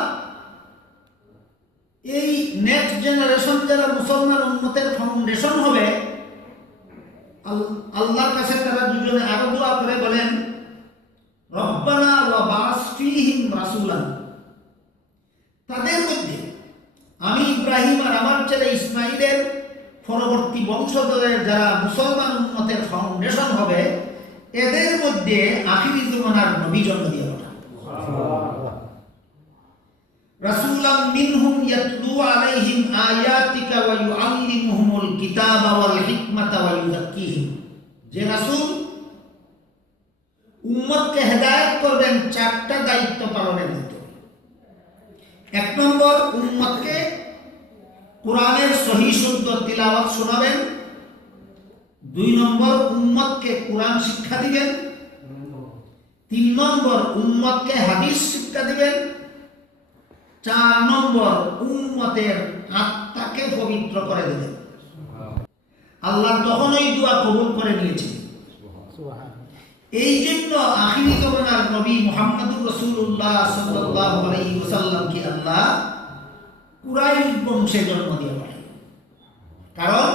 এই নেক্সট জেনারেশন যারা মুসলমান উম্মতের ফাউন্ডেশন হবে, আল্লাহর কাছে তারা দুজনে আরো দোয়া করে বলেন, রব্বানা ওয়া বাস ফীহিম রাসূলান, তাদের মধ্যে আমি ইব্রাহিম আর আমার ছেলে ইসমাঈলের পরবর্তী বংশধরের যারা মুসলমান উম্মতের ফাউন্ডেশন হবে, এদের মধ্যে আখিরি জমানার নবী জন্ম দিয়ে ওঠা। রাসূলাম মিনহুম ইয়াতলু আলাইহিম আয়াতিকা ওয়া ইউআল্লিমুহুমুল কিতাবা ওয়াল হিকমাতা ওয়া ইউযাক্কিহিম, যে রাসূল উম্মতকে হেদায়েত করবেন চারটা দায়িত্ব পালনের ভিতরে। এক নম্বর, উম্মতকে কোরআনের সহি শুদ্ধ তিলাওয়াত শোনাবেন। দুই নম্বর, উম্মতকে কোরআন শিক্ষা দিবেন। তিন নম্বর, উম্মতকে হাদিস শিক্ষা দিবেন। চার নম্বর, উম্মতের আত্মাকে পবিত্র করে দিবেন। আল্লাহ তখনই দোয়া কবুল করে নিয়েছিলেন। এই জন্য আখিরি জমানার নবী মুহাম্মদুর রাসূলুল্লাহ সাল্লাল্লাহু আলাইহি ওয়াসাল্লামকে আল্লাহ কুরাইশ বংশে জন্ম দিয়ে পাঠালেন। কারণ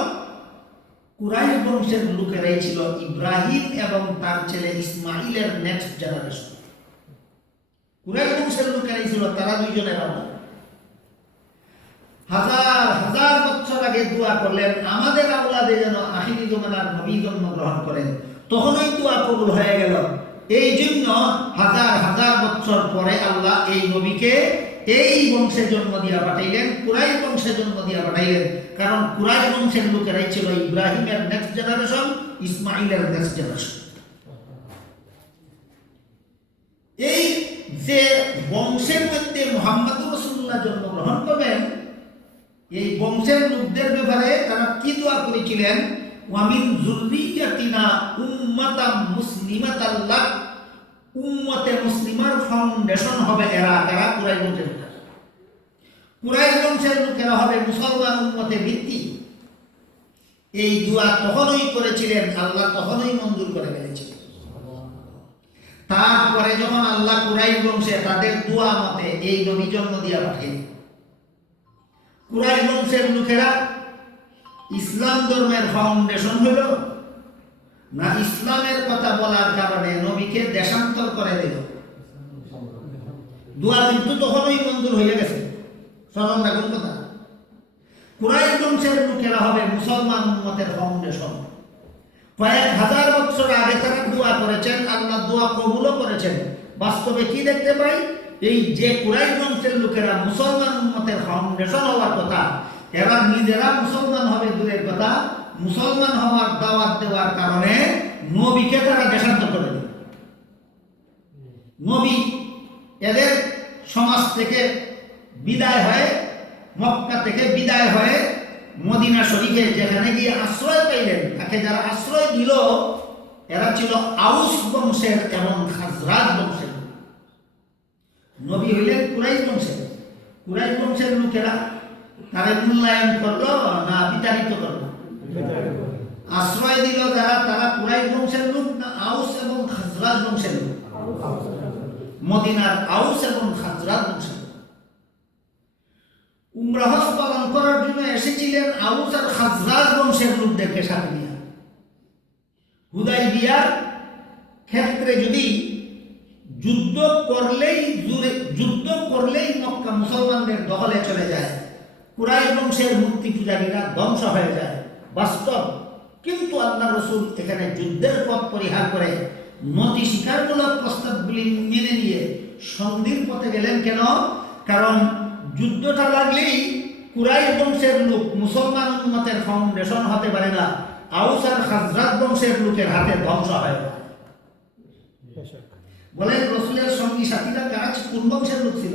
কুরাইশ বংশের লোকেরাই ছিল ইব্রাহিম এবং তার ছেলে ইসমাইলের নেক্সট জেনারেশন। কুরাইশ বংশের লোকেরাই ছিল, তারা দুইজনের আল্লাহ হাজার হাজার বছর আগে দোয়া করলেন আমাদের আওলাদে যেন আখিরি জমানার নবী জন্মগ্রহণ করেন। তখনই দোয়া কবুল হয়ে গেল। এই জন্য হাজার হাজার বছর পরে আল্লাহ এই নবীকে এই বংশে জন্ম দিয়া পাঠাইলেন, কুরাইশ বংশে জন্ম দিয়া পাঠাইলেন। কারণ কুরাইশ বংশের লোকেরাই ছিল ইব্রাহিমের নেক্সট জেনারেশন, ইসমাইলের নেক্সট জেনারেশন। এই যে বংশের মধ্যে মুহাম্মদুর রাসূলুল্লাহ জন্মগ্রহণ করবেন, এই বংশের লোকদের ব্যাপারে তারা কি দোয়া করেছিলেন? ওয়ামিন যুররিয়াতিনা উম্মাতাম মুসলিমাতাল লাক, উম্মতে মুসলিমার ফাউন্ডেশন হবে এরা। কারা? কুরাইশ বংশের লোকেরা। কুরাইশ বংশের লোকেরা হবে মুসলমান উম্মতের ভিত্তি। এই দোয়া তখনই করেছিলেন, আল্লাহ তখনই মঞ্জুর করে ফেলেছিলেন। তারপরে যখন আল্লাহ কুরাইশ বংশে তাদের দোয়া মতে এই নবী জন্ম দিয়া পাঠাইলেন, কুরাইশ বংশের লোকেরা ইসলাম ধর্মের ফাউন্ডেশন হলো না ইসলামের কথা বলার কারণে নবীকে দেশান্তর করে দিল? দোয়া কিন্তু তখনই মঞ্জুর হয়ে গেছে। স্মরণ রাখুন কথা, কুরাইশ বংশের লোকেরা হবে মুসলমান উম্মতের ফাউন্ডেশন। কয়েক হাজার বছর আগে তারা দোয়া করেছেন, আল্লাহ দোয়া কবুলও করেছেন। বাস্তবে কি দেখতে পাই? এই যে কুরাইশ বংশের লোকেরা মুসলমান উম্মতের ফাউন্ডেশন হওয়ার কথা, এরা নিজেরা মুসলমান হবে দূরের কথা, মুসলমান হওয়ার দাওয়াত দেওয়ার কারণে নবীকে তারা দেশান্তর করে দেয়। নবী এদের সমাজ থেকে বিদায় হয়ে, মক্কা থেকে বিদায় হয়ে মদিনা শরীফে যেখানে গিয়ে আশ্রয় পাইলেন, তাকে যারা আশ্রয় দিল এরা ছিল আউস বংশের এবং খাজরাজ বংশের। নবী হইলেন কুরাইশ বংশের। কুরাইশ বংশের লোকেরা তারা মূল্যায়ন করলো না বিতাড়িত করলো? আশ্রয় দিল যারা, তারা কুরাইশ বংশের লোক না আউস এবং খাজরাজ বংশের লোক? মদিনার আউস এবং খাজরাজ বংশের। উমরাহ পালন করার জন্য এসেছিলেন আউস আর খাজরাজ বংশের লোকদেরকে সাথে নিয়ে। হুদাইবিয়ার ক্ষেত্রে যদি যুদ্ধ করলেই মক্কা মুসলমানদের দখলে চলে যায়, কুরাইশ বংশের মূর্তি পূজারীরা ধ্বংস হয়ে যায়, বাস্তব। কিন্তু আল্লাহ রাসূল এখানে যুদ্ধের পথ পরিহার করে নতি স্বীকারমূলক প্রস্তাবগুলি মেনে নিয়ে সন্ধির পথে গেলেন। কেন? কারণ যুদ্ধটা লাগলেই কুরাইশ বংশের লোক মুসলমান উম্মতের ফাউন্ডেশন হতে পারে না, আউস আর খাজরাজ বংশের লোকের হাতে ধ্বংস হয়। বলেন রাসূলের সঙ্গী সাথীরা কারা? কোন বংশের লোক ছিল?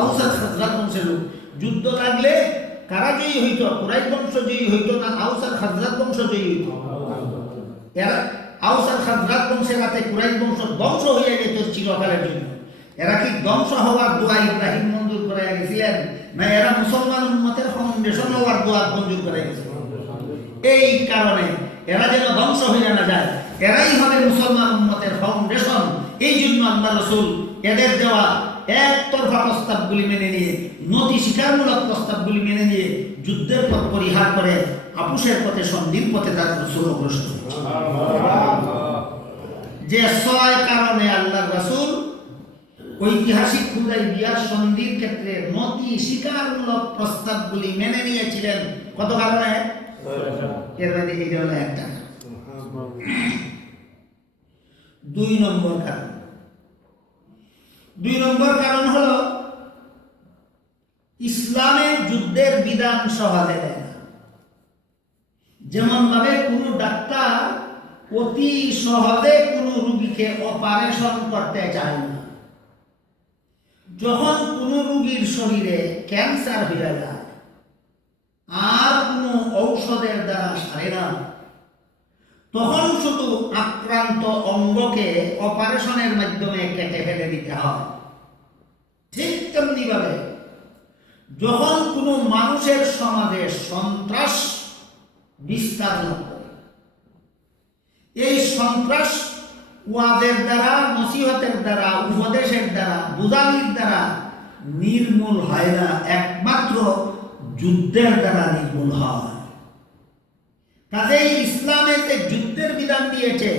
আউস আর খাজরাজ বংশের লোক। যুদ্ধ লাগলে কারা জয়ী হইত? কুরাইশ বংশ জয়ী হইত না আউস আর খাজরাজ বংশ জয়ী হইত? এরা আউস আর খাজরাজ বংশের হাতে কুরাইশ বংশ ধ্বংস হয়ে যেত চিরকালের জন্য। এরা কি ধ্বংস হওয়ার দোয়া ইব্রাহিম মঞ্জুর করে গেছিলেন, না এরা মুসলমান উম্মতের ফাউন্ডেশন হওয়ার দোয়া মঞ্জুর করে গেছিলেন? এই কারণে এরা যেন ধ্বংস হয়ে না যায়, এরাই হবে মুসলমান উম্মতের ফাউন্ডেশন। এই জন্য আল্লাহ রাসূল এদের দেওয়া একতরফা প্রস্তাবগুলি মেনে নিয়ে, নতি স্বীকারমূলক প্রস্তাবগুলি মেনে নিয়ে যুদ্ধের পথ পরিহার করে আপুসের পথে, সন্ধির পথে তার রাসূল অগ্রসর। যে ছয় কারণে আল্লাহ রাসূল ঐতিহাসিক হুদাইবিয়ার সন্ধির ক্ষেত্রে নতি স্বীকারমূলক প্রস্তাবগুলি মেনে নিয়েছিলেন। কত কারণে? এর মধ্যে এই হলো একটা। দুই নম্বর কারণ হলো ইসলামে যুদ্ধের বিধান সহজে দেয় না। যেমন ভাবে কোনো ডাক্তার অতি সহজে কোনো রোগীকে অপারেশন করতে চায় না। যখন কোনো রোগীর শরীরে ক্যান্সার হয়ে যায় আর কোনো ঔষধের দ্বারা সারে না, তখন শুধু আক্রান্ত অঙ্গকে অপারেশনের মাধ্যমে কেটে ফেলে দিতে হয়। ঠিক তেমনি ভাবে যখন কোনো মানুষের সমাজে সন্ত্রাস বিস্তার লাভ করে, এই সন্ত্রাস ওয়াজের দ্বারা, নসিহতের দ্বারা, উপদেশের দ্বারা, বুঝানির দ্বারা নির্মূল হয় না, একমাত্র যুদ্ধের দ্বারা নির্মূল হয়। কাজেই ইসলামে যে যুদ্ধের বিধান দিয়েছে,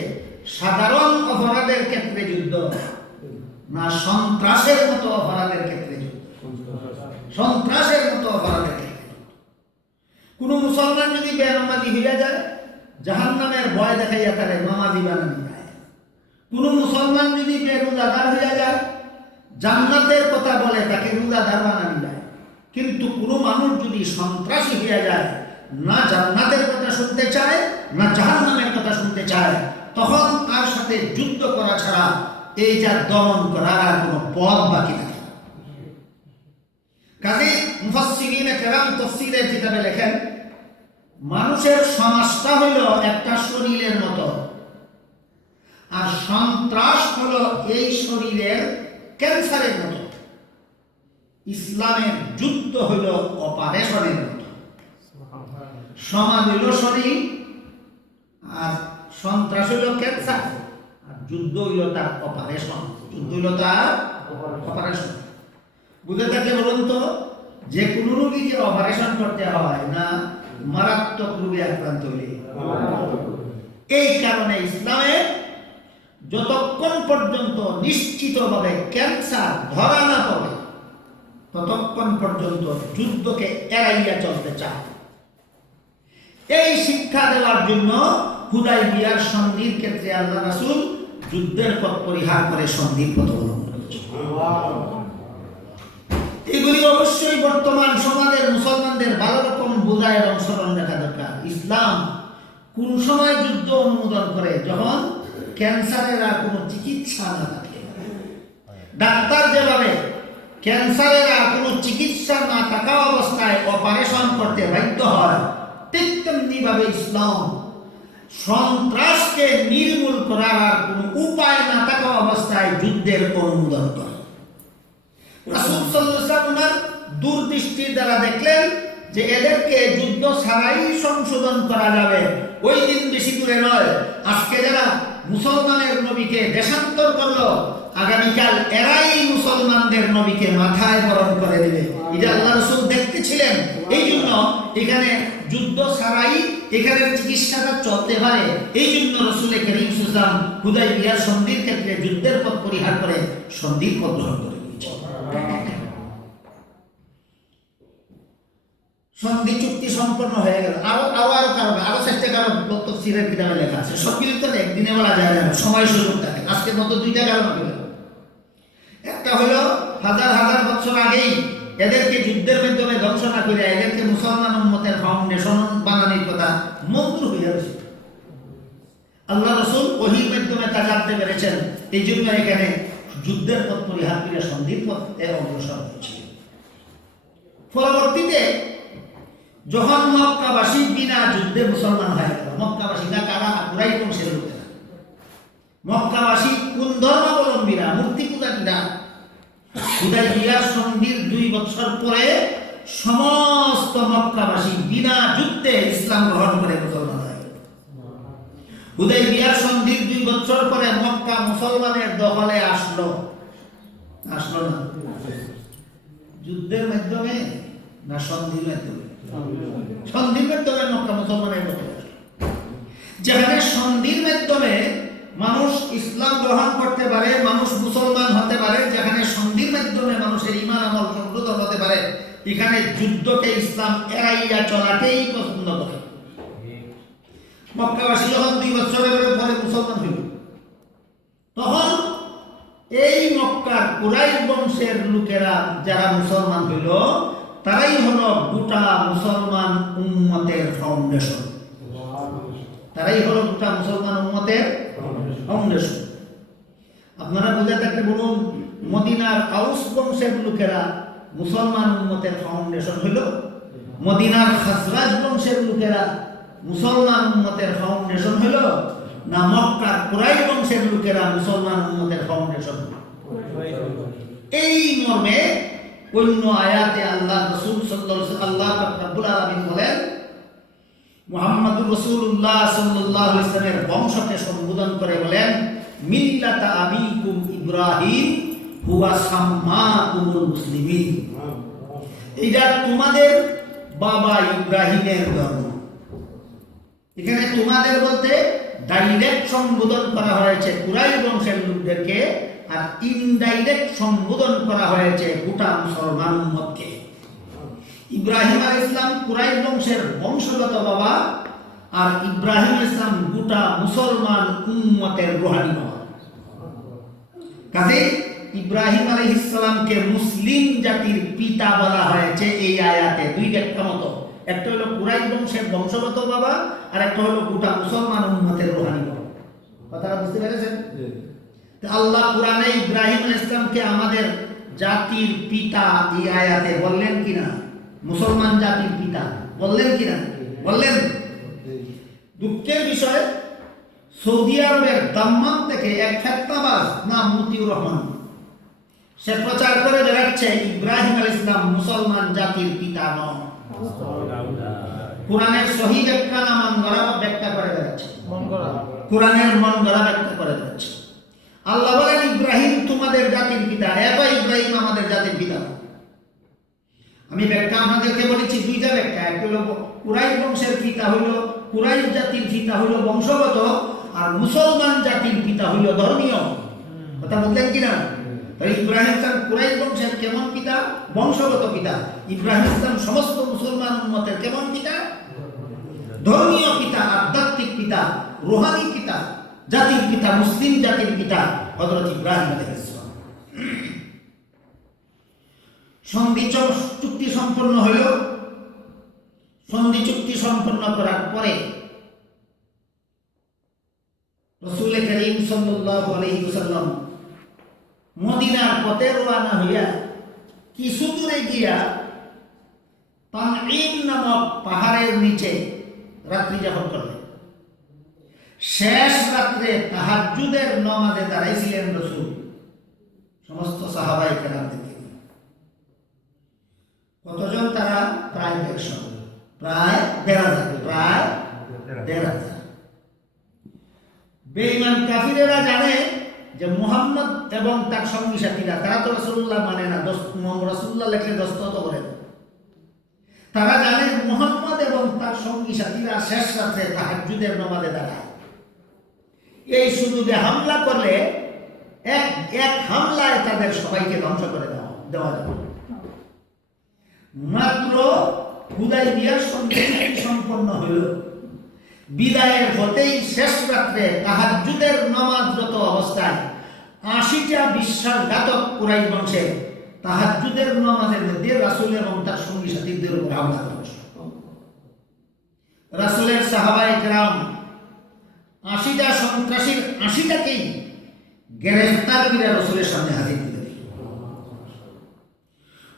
সাধারণ অপরাধের ক্ষেত্রে যুদ্ধ না, সন্ত্রাসের মতো অপরাধের ক্ষেত্রে যুদ্ধ। সন্ত্রাসের মতো অপরাধের ক্ষেত্রে কোনো মুসলমান যদি বেনামাজি হইয়া যায়, জাহান্নামের ভয় দেখাইয়া তারে নামাজি বানানি যায়। কোনো মুসলমান যদি বেরোজাদার হইয়া যায়, জান্নাতের কথা বলে তাকে রোজাদার বানানি যায়। কিন্তু কোনো মানুষ যদি সন্ত্রাসী হইয়া যায়, না জান্নাতের কথা শুনতে চায় না জাহান্নামের কথা শুনতে চায়, তখন তার সাথে যুদ্ধ করা ছাড়া এই যা দমন করার আর কোনো পথ বাকি থাকে। কাজে মুফাসসিরিনে কেরাম তাফসীরের কিতাবে লেখেন, মানুষের সমাজটা হইল একটা শরীরের মতো, আর সন্ত্রাস হলো এই শরীরের ক্যান্সারের মতো। ইসলামের যুদ্ধ হইল অপারেশনের মতো। সমাজ হইল শরীর, আর সন্ত্রাস হইল ক্যান্সার, আর যুদ্ধ হইল তার অপারেশন। যুদ্ধ হইল তার অপারেশন। বুঝে থাকলে বলুন তো, যে কোনো রোগীকে অপারেশন করতে হয় না মারাত্মক রোগে আক্রান্ত হইলে? এই কারণে ইসলামে যতক্ষণ পর্যন্ত নিশ্চিতভাবে ক্যান্সার ধরা না পড়ে, ততক্ষণ পর্যন্ত যুদ্ধকে এড়াইয়া চলতে চায়। এই শিক্ষা দেওয়ার জন্য হুদায়বিয়ার সন্ধির ক্ষেত্রে আল্লাহ রাসূল যুদ্ধের পথ পরিহার করে সন্ধির পথ অবলম্বন করেছেন। এগুলি অবশ্যই বর্তমান সমাজের মুসলমানদের ভালো রকম বোঝায় এবং স্মরণ রাখা দরকার। ইসলাম কোন সময় যুদ্ধ অনুমোদন করে? যখন ক্যান্সারের আর কোনো চিকিৎসা না থাকে। ডাক্তার যেভাবে ক্যান্সারের আর কোনো চিকিৎসা না থাকা অবস্থায় অপারেশন করতে বাধ্য হয়, ঠিক তেমনি ভাবে ইসলাম সন্ত্রাসকে নির্মূল করার আর কোনো উপায় না থাকা অবস্থায় যুদ্ধের অনুমোদন করে। রাসূল সাল্লাল্লাহু আলাইহি ওয়াসাল্লাম দূরদৃষ্টির দ্বারা দেখলেন যে এদেরকে যুদ্ধ ছাড়াই সংশোধন করা যাবে। ওই দিন বেশি দূরে নয়, আজকে যারা মুসলমানের নবীকে দেশান্তর করলো, আগামীকাল এরাই মুসলমানদের নবীকে মাথায় বরণ করে দেবে। এটা আল্লাহ রাসূল দেখতেছিলেন। এই জন্য এখানে যুদ্ধ ছাড়াই এখানে চিকিৎসাটা চলতে পারে। এই জন্য রাসূল করিম সাল্লাল্লাহু আলাইহি ওয়াসাল্লাম হুদায়বিয়ার সন্ধির ক্ষেত্রে যুদ্ধের পথ পরিহার করে সন্ধির পথ গ্রহণ করে নিয়েছেন। সন্ধি চুক্তি সম্পন্ন হয়ে গেল। আরো চেষ্টা কারণ তফসিরের কিতাবে লেখা আছে। সব কিছু তো একদিনে বলা যায় না, সময় সুযোগ থাকে। আজকের মতো দুইটা কারণ হলো, একটা হলো হাজার হাজার বছর আগেই এদেরকে যুদ্ধের মাধ্যমে ধ্বংস না করে এদেরকে মুসলমান উম্মতের ফাউন্ডেশন বানানোর কথা মঞ্জুর হয়ে গেছে। আল্লাহ রাসূল ওহীর মাধ্যমে তা জানতে পেরেছেন। এই জন্য এখানে যুদ্ধের পথ পরিহার করে সন্ধির পথে অগ্রসর হয়েছিল। পরবর্তীতে যখন মক্কাবাসী বিনা যুদ্ধে মুসলমান হয়ে গেল, মক্কাবাসীরা কারা? কুরাইশ বংশের লোকেরা। মক্কাবাসী কোন ধর্মাবলম্বীরা? মূর্তি পূজারীরা। হুদায়বিয়ার সন্ধির 2 বছর পরে সমস্ত মক্কাবাসী বিনা যুদ্ধে ইসলাম গ্রহণ করে মুসলমান হয়ে গেল। হুদায়বিয়ার সন্ধির 2 বছর পরে মক্কা মুসলমানের দখলে আসলো না? যুদ্ধের মাধ্যমে না সন্ধির মাধ্যমে? সন্ধির মাধ্যমে মক্কা মুসলমানের দখলে আসলো। যেখানে সন্ধির মাধ্যমে মানুষ ইসলাম গ্রহণ করতে পারে, মানুষ মুসলমান হতে পারে, যেখানে সন্ধির মাধ্যমে মানুষের ঈমান আমল সংশোধন হতে পারে, এখানে যুদ্ধকে ইসলাম এড়াইয়া চলাকেই পছন্দ করে। মক্কাবাসী যখন 2 বছরের পরে মুসলমান হইল, তখন এই মক্কার কুরাইশ বংশের লোকেরা যারা মুসলমান হইল, তারাই হলো গোটা মুসলমান উম্মতের ফাউন্ডেশন। তারাই হলো গোটা মুসলমান উম্মতের ফাউন্ডেশন। আপনারা বুঝে থাকলে বলুন, মদিনার আউস বংশের লোকেরা মুসলমান উম্মতের ফাউন্ডেশন হইল, মদিনার খাজরাজ বংশের লোকেরা মুসলমান উম্মতের ফাউন্ডেশন হইল, না মক্কার কুরাইশ বংশের লোকেরা মুসলমান উম্মতের ফাউন্ডেশন? এই মর্মে অন্য আয়াতে আল্লাহ রাসূল সাল্লাল্লাহু আলাইহি ওয়াসাল্লাম, আল্লাহ রাব্বুল আলামিন বলেন, মুহাম্মদুর রাসূলুল্লাহ সাল্লাল্লাহু আলাইহি ওয়াসাল্লামের বংশকে সম্বোধন করে বলেন, মিল্লাতা আবিকুম ইব্রাহিম হুয়া সাম্মাকুমুল মুসলিমিন। এটা তোমাদের বাবা ইব্রাহিমের ধর্ম। এখানে তোমাদের বলতে ডাইরেক্ট সম্বোধন করা হয়েছে কুরাইশ বংশের লোকদেরকে, আর ইনডাইরেক্ট সম্বোধন করা হয়েছে গোটা মুসলমান উম্মতকে। ইব্রাহিম আলাইহিস সালাম কুরাইশ বংশের বংশগত বাবা, আর ইব্রাহিম আলাইহিস সালাম গোটা মুসলমান উম্মতের রূহানি বাবা। কাজে ইব্রাহিম আলাইহিস সালামকে মুসলিম জাতির পিতা বলা হয়েছে এই আয়াতে দুই ব্যাখ্যা মতো। একটা হলো কুরাইশ বংশের বংশগত বাবা, আর একটা হলো গোটা মুসলমান উম্মতের রূহানি বাবা। কথাটা বুঝতে পেরেছেন? আল্লাহ কোরআনে ইব্রাহিম আলাইহিস সালামকে আমাদের জাতির পিতা এই আয়াতে বললেন কিনা? মুসলমান জাতির পিতা বললেন কিনা? বললেন। দুঃখের বিষয়, সৌদি আরবের দাম্মাম থেকে এক ফেতনাবাজ নাম মতিউর রহমান, সে প্রচার করে বেড়াচ্ছে ইব্রাহিম আলাইহিস সালাম মুসলমান জাতির পিতা নন। কোরআনের সহি ব্যাখ্যা না মন গড়া ব্যাখ্যা করে বেড়াচ্ছে, কোরআনের মন গড়া ব্যাখ্যা করে বেড়াচ্ছে। আল্লাহ বলেন ইব্রাহিম তোমাদের জাতির পিতা, এবার ইব্রাহিম আমাদের জাতির পিতা। আমি ব্যাখ্যা আপনাদেরকে বলেছি দুইটা ব্যাখ্যা। একটা হলো কুরাইশ বংশের পিতা হইল, কুরাইশ জাতির পিতা হইল বংশগত, আর মুসলমান জাতির পিতা হইল ধর্মীয়। কথা বুঝলেন কিনা? ইব্রাহিম ইসলাম কুরাইশ বংশের কেমন পিতা? বংশগত পিতা। ইব্রাহিম ইসলাম সমস্ত মুসলমান উম্মতের কেমন পিতা? ধর্মীয় পিতা, আধ্যাত্মিক পিতা, রুহানি পিতা, জাতির পিতা, মুসলিম জাতির পিতা হযরত ইব্রাহিম আলাইহিস সালাম। সন্ধি চুক্তি সম্পন্ন হইল। সন্ধি চুক্তি সম্পন্ন করার পরে রাসূল করিম সাল্লাল্লাহু আলাইহি ওয়াসাল্লাম মদিনার পথে রওনা হইয়া কিছু দূরে গিয়া তানঈম নামক পাহাড়ের নিচে রাত্রি যাপন করলেন। শেষ রাত্রে তাহাজ্জুদের নামাজে দাঁড়াইছিলেন রাসূল সমস্ত সাহাবায়ে কেরামদেরকে। কতজন তারা? প্রায় 150, প্রায় 1,500। বেঈমান কাফিরেরা জানে যে মুহাম্মদ এবং তার সঙ্গী সাথীরা, তারা তো রাসূলুল্লাহ মানে না, রাসূলুল্লাহ লেখলে দস্তখত করেন। তারা জানে মুহাম্মদ এবং তার সঙ্গী সাথীরা শেষ রাত্রে তাহাজ্জুদের নামাজে দাঁড়ায়। এই সুযোগে হামলা করলে এক হামলায় তাদের সবাইকে ধ্বংস করে দেওয়া যাবে। মাত্র হুদায়বিয়ার সন্ধি সম্পন্ন হইল, বিদায়ের হতেই শেষ রাত্রে তাহাজ্জুদের নামাজরত অবস্থায় 80টা বিশ্বাসঘাতক কুরাইশ বংশের তাহাজ্জুদের নামাজের মধ্যে রাসূল এবং তার সঙ্গী সাথীদের উপর হামলা করে। রাসূলের সাহাবায়ে কেরাম 80টা সন্ত্রাসীর 80টাকেই গ্রেফতার করে রাসূলের সামনে হাজির করে দিল।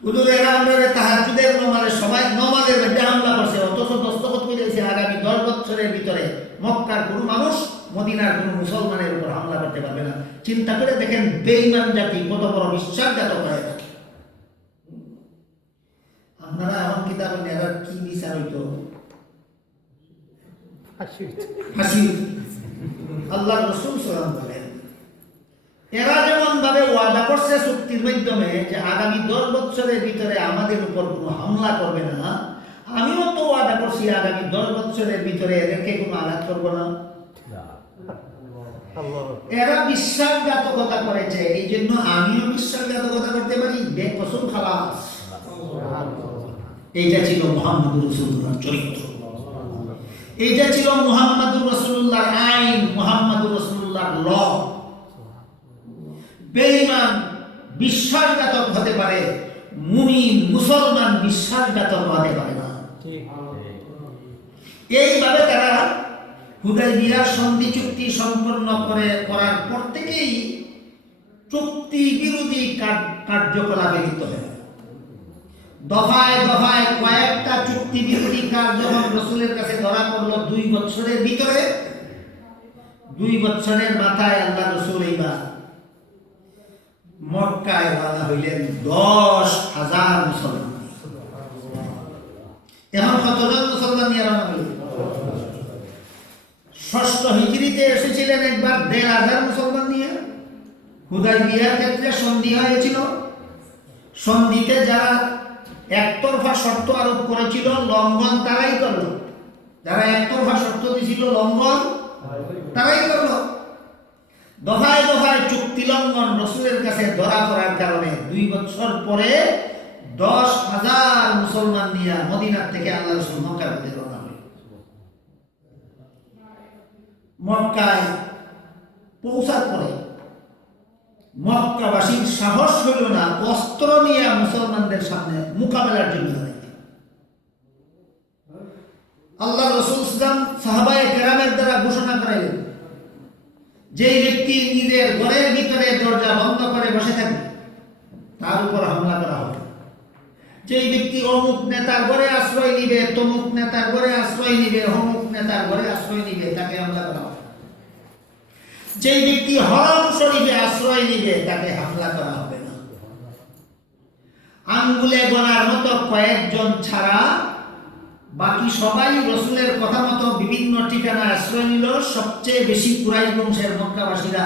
হুজুরেরা আমরা তাহাজ্জুদের নামাজে সবাই নামাজের মধ্যে হামলা করছে, অথচ দস্তখত করে দিয়েছে আগামী 10 বছরের ভিতরে মক্কার কোনো মানুষ মদিনার কোনো মুসলমানের উপর হামলা করতে পারবে না। চিন্তা করে দেখেন বেঈমান জাতি কত বড় বিশ্বাসঘাতক হয়ে থাকে। আপনারা এখন কিতাবের নেওয়ার কি বিচার হইতো? হাসি। আল্লাহ রাসূল সাল্লাল্লাহু আলাইহি ওয়াসাল্লাম এরা যেমন ভাবে ওয়াদা করছে চুক্তির মাধ্যমে যে আগামী 10 বছরের ভিতরে আমাদের উপর কোনো হামলা করবে না, আমিও তো ওয়াদা করছি আগামী 10 বছরের ভিতরে এদেরকে কোনো আঘাত করবো না। এরা বিশ্বাসঘাতকতা করেছে, এই জন্য আমিও বিশ্বাসঘাতকতা করতে পারি। বেকসুর খালাস। এইটা ছিল মুহাম্মদুর রাসূলুল্লাহর চরিত্র, এইটা ছিল মুহাম্মদুর রাসূলুল্লাহর আইন, মুহাম্মদুর রাসূলুল্লাহর ল। বেঈমান বিশ্বাসঘাতক হতে পারে, মুমিন মুসলমান বিশ্বাসঘাতক হতে পারে না। এইভাবে তারা হুদায়বিয়ার সন্ধি চুক্তি সম্পন্ন করার পর থেকেই চুক্তি বিরোধী কার্যকলাপে লিপ্ত হয়। দফায় দফায় কয়েকটা চুক্তি বিরোধী কাজ যখন রাসূলের কাছে ধরা পড়লো 2 বছরের ভিতরে, 2 বছরের মাথায় আল্লাহ রাসূল এইবার মক্কায় রওনা হইলেন 10,000 মুসলমান। এখন কতজন মুসলমান নিয়ে রওনা হইলেন? 6ষ্ঠ হিজরিতে এসেছিলেন একবার 1,500 মুসলমান নিয়ে। হুদায়বিয়ার ক্ষেত্রে সন্ধি হয়েছিল, সন্ধিতে যারা একতরফা শর্ত আরোপ করেছিল লঙ্ঘন তারাই করলো, যারা একতরফা শর্ত দিয়েছিল লঙ্ঘন তারাই করলো। দফায় দফায় চুক্তি লঙ্ঘন রাসূলের কাছে ধরা পড়ার কারণে 2 বছর পরে 10,000 মুসলমান নিয়ে মদিনার থেকে আল্লাহ রাসূল মক্কার দিকে রওনা হলেন। মক্কায় পৌঁছার পরে মক্কাবাসীর সাহস হইল না অস্ত্র নিয়ে মুসলমানদের সামনে মোকাবেলার জন্য। আল্লাহ রাসূল সাহাবায়ে কেরামের দ্বারা ঘোষণা করাইলেন, যে ব্যক্তি নিজের ঘরের ভিতরে দরজা বন্ধ করে বসে থাকবে তার উপর হামলা করা হবে। যে ব্যক্তি অমুক নেতার ঘরে আশ্রয় নিবে, তমুক নেতার ঘরে আশ্রয় নিবে, অমুক নেতার ঘরে আশ্রয় নিবে, তাকে হামলা করা হবে। যে ব্যক্তি হরম শরীফে আশ্রয় নিবে তাকে হামলা করা হবে না। আঙ্গুলে গোনার মতো কয়েকজন ছাড়া বাকি সবাই রাসূলের কথা মতো বিভিন্ন ঠিকানা আশ্রয় নিল। সবচেয়ে বেশি কুরাইশ বংশের মক্কাবাসীরা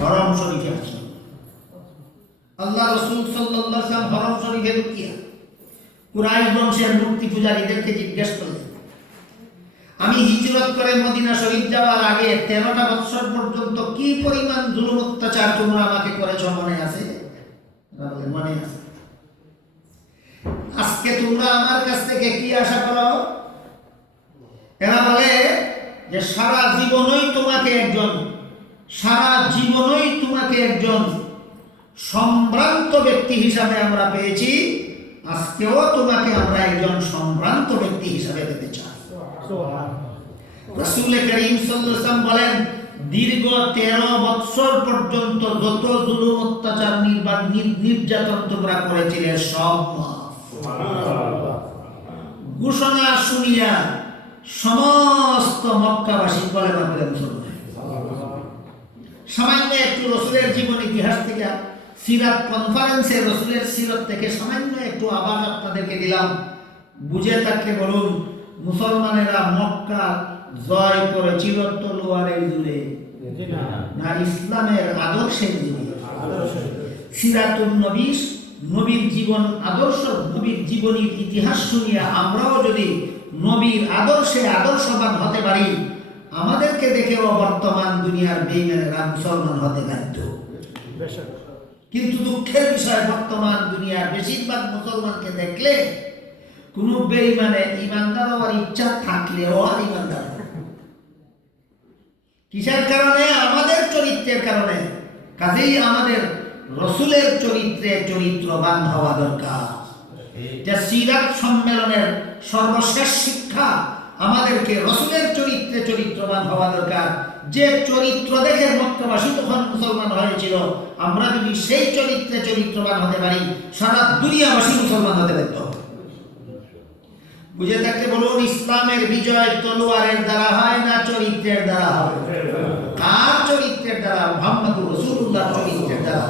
হরম শরীফে আশ্রয় নিল। আল্লাহ রাসূল সাল্লাল্লাহু আলাইহি ওয়াসাল্লাম হরম শরীফে ঢুকিয়া কুরাইশ বংশের মূর্তি পূজারীদেরকে জিজ্ঞেস করলেন, আমি হিজরত করে মদিনা শরীফ যাওয়ার আগে 13টা বছর পর্যন্ত কি পরিমাণ জুলুম অত্যাচার তোমরা আমাকে করেছ মনে আছে? মনে আছে। আজকে তোমরা আমার কাছ থেকে কি আশা করো? এরা বলে যে সারা জীবনই তোমাকে একজন সম্ভ্রান্ত ব্যক্তি হিসাবে আমরা পেয়েছি, আজকেও তোমাকে আমরা একজন সম্ভ্রান্ত ব্যক্তি হিসাবে পেতে চাই। রাসূল করিম সাল্লাল্লাহু আলাইহি ওয়াসাল্লাম বলেন, দীর্ঘ 13 বছর পর্যন্ত যত জুলুম অত্যাচার নির্যাতন তোমরা করেছিলে সব ঘোষণা শুনিয়া সমস্ত মক্কাবাসী কলেমা পড়ে মুসলমান। সামান্য একটু রাসূলের জীবন ইতিহাস থেকে, সিরাত কনফারেন্সে রাসূলের সিরাত থেকে সামান্য একটু আবার আপনাদেরকে দিলাম, বুঝে থাকলে বলুন, মুসলমানেরা মক্কা জয় করেছিল তলোয়ারের জোরে না ইসলামের আদর্শের জোরে? সিরাতুন নবী, নবীর জীবন আদর্শ, নবীর জীবনীর ইতিহাস শুনিয়া আমরাও যদি নবীর আদর্শে আদর্শবান হতে পারি, আমাদেরকে দেখেও বর্তমান দুনিয়ার বেঈমানেরা মুসলমান হতে বাধ্য। কিন্তু দুঃখের বিষয়, বর্তমান দুনিয়ার বেশিরভাগ মুসলমানকে দেখলে কোন বেঈমানে ইমানদার হওয়ার ইচ্ছা থাকলেও আর ইমানদার। কিসের কারণে? আমাদের চরিত্রের কারণে। কাজেই আমাদের রাসূলের চরিত্রে চরিত্রবান হওয়া দরকার। যে সিরাত সম্মেলনের সর্বশেষ শিক্ষা, আমাদেরকে রাসূলের চরিত্রে চরিত্রবান হওয়া দরকার। যে চরিত্র দেখে মক্কাবাসী তখন মুসলমান হয়েছিল, আমরা যদি সেই চরিত্রে চরিত্রবান হতে পারি, সারা দুনিয়াবাসী মুসলমান হতে বাধ্য। বুঝে থাকলে বলুন, ইসলামের বিজয় তলোয়ারের দ্বারা হয় না চরিত্রের দ্বারা হয়? কার চরিত্রের দ্বারা? মুহাম্মদুর রাসূলুল্লাহর চরিত্রের দ্বারা।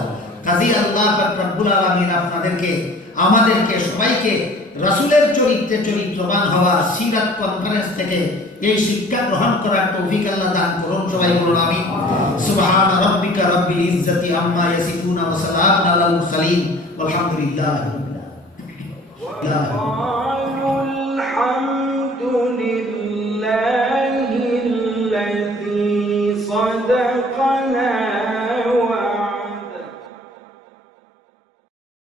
কাজী আল্লাহ পাক রব্বুল আলামিন আপনাদেরকে, আমাদেরকে সবাইকে রাসূলের চরিত্রে চরিত্রবান হওয়া সিরাত কনফারেন্স থেকে এই শিক্ষা গ্রহণ করার তৌফিক আল্লাহ দান করুন। সবাই বলুন আমিন। সুবহান রাব্বিকা রাব্বিল ইজ্জাতি আম্মা ইয়াসিফুন ওয়া সালামুন আলাল মুরসালিন ওয়ালহামদুলিল্লাহি রাব্বিল আলামিন।